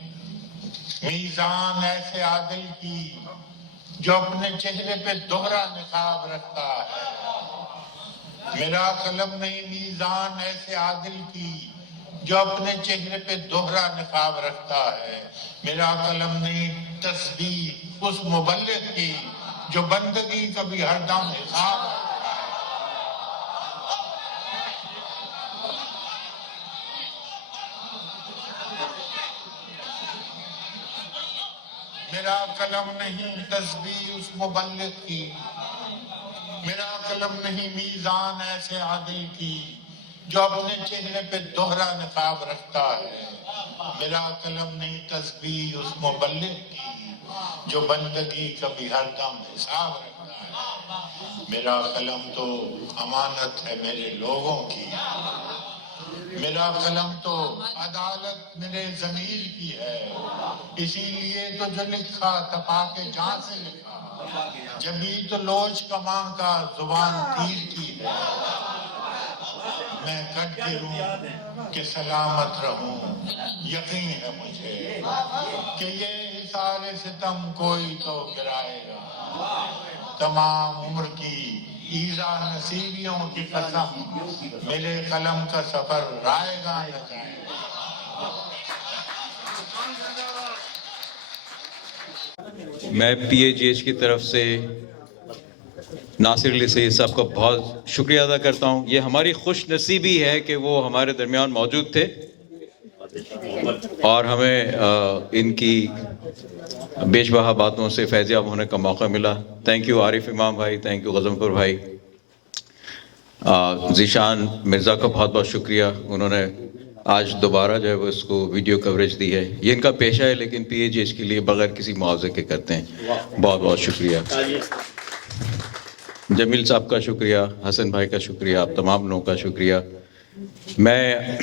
میزان ایسے عادل کی جو اپنے چہرے پہ دوہرا نقاب رکھتا ہے، میرا قلم نہیں میزان ایسے عادل کی جو اپنے چہرے پہ دوہرا نقاب رکھتا ہے، میرا قلم نہیں تسبیح اس مبلغ کی جو بندگی کبھی ہر دم حساب رکھتا ہے، میرا قلم نہیں تسبیح اس مبلغ کی، میرا قلم نہیں میزان ایسے عادل کی جو اپنے چہرے پہ دوہرا نقاب رکھتا ہے، میرا قلم نہیں تسبیح اس مبلغ کی جو بندگی کبھی ہر دم حساب رکھتا ہے، میرا قلم تو امانت ہے میرے لوگوں کی، میرا قلم تو عدالت میرے ضمیر کی ہے، اسی لیے تو جو لکھا تپا کے جان سے لکھا، جبھی تو لوچ کماں کا زبان تیر کی ہے، میں کٹ گروں کہ سلامت رہوں، یقین ہے مجھے کہ یہ حصار ستم کوئی تو گرائے گا، تمام عمر کی ایزا نصیبیوں کی قسم میرے قلم کا سفر رائے گا نہ جائے گا۔ میں پی اے جی ایچ کی طرف سے ناصر علی سید صاحب کا بہت شکریہ ادا کرتا ہوں۔ یہ ہماری خوش نصیبی ہے کہ وہ ہمارے درمیان موجود تھے اور ہمیں ان کی بیش بہا باتوں سے فیضیاب ہونے کا موقع ملا۔ تھینک یو عارف امام بھائی، تھینک یو غضنفر بھائی، ذیشان مرزا کا بہت بہت شکریہ، انہوں نے آج دوبارہ جو ہے وہ اس کو ویڈیو کوریج دی ہے۔ یہ ان کا پیشہ ہے لیکن پی اے جی ایچ کے لیے بغیر کسی معاوضے کے کرتے ہیں۔ بہت بہت شکریہ۔ جمیل صاحب کا شکریہ، حسن بھائی کا شکریہ، آپ تمام لوگوں کا شکریہ۔ میں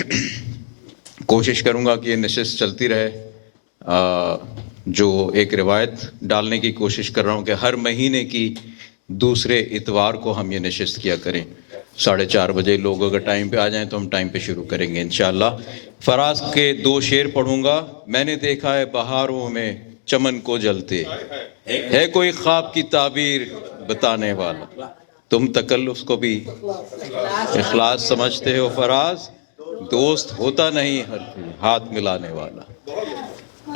کوشش کروں گا کہ یہ نشست چلتی رہے، جو ایک روایت ڈالنے کی کوشش کر رہا ہوں کہ ہر مہینے کی دوسرے اتوار کو ہم یہ نشست کیا کریں. 4:30 بجے لوگ اگر ٹائم پہ آ جائیں تو ہم ٹائم پہ شروع کریں گے انشاءاللہ. فراز کے 2 شعر پڑھوں گا. میں نے دیکھا ہے بہاروں میں چمن کو جلتے, ہے کوئی خواب کی تعبیر بتانے والا. تم تکلف کو بھی اخلاص سمجھتے ہو فراز, دوست ہوتا نہیں ہر کوئی ہاتھ ملانے والا.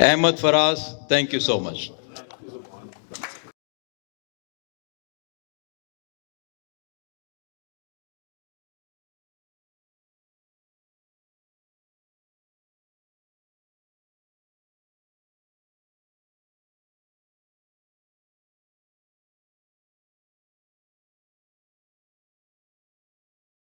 احمد فراز, تھینک یو سو مچ.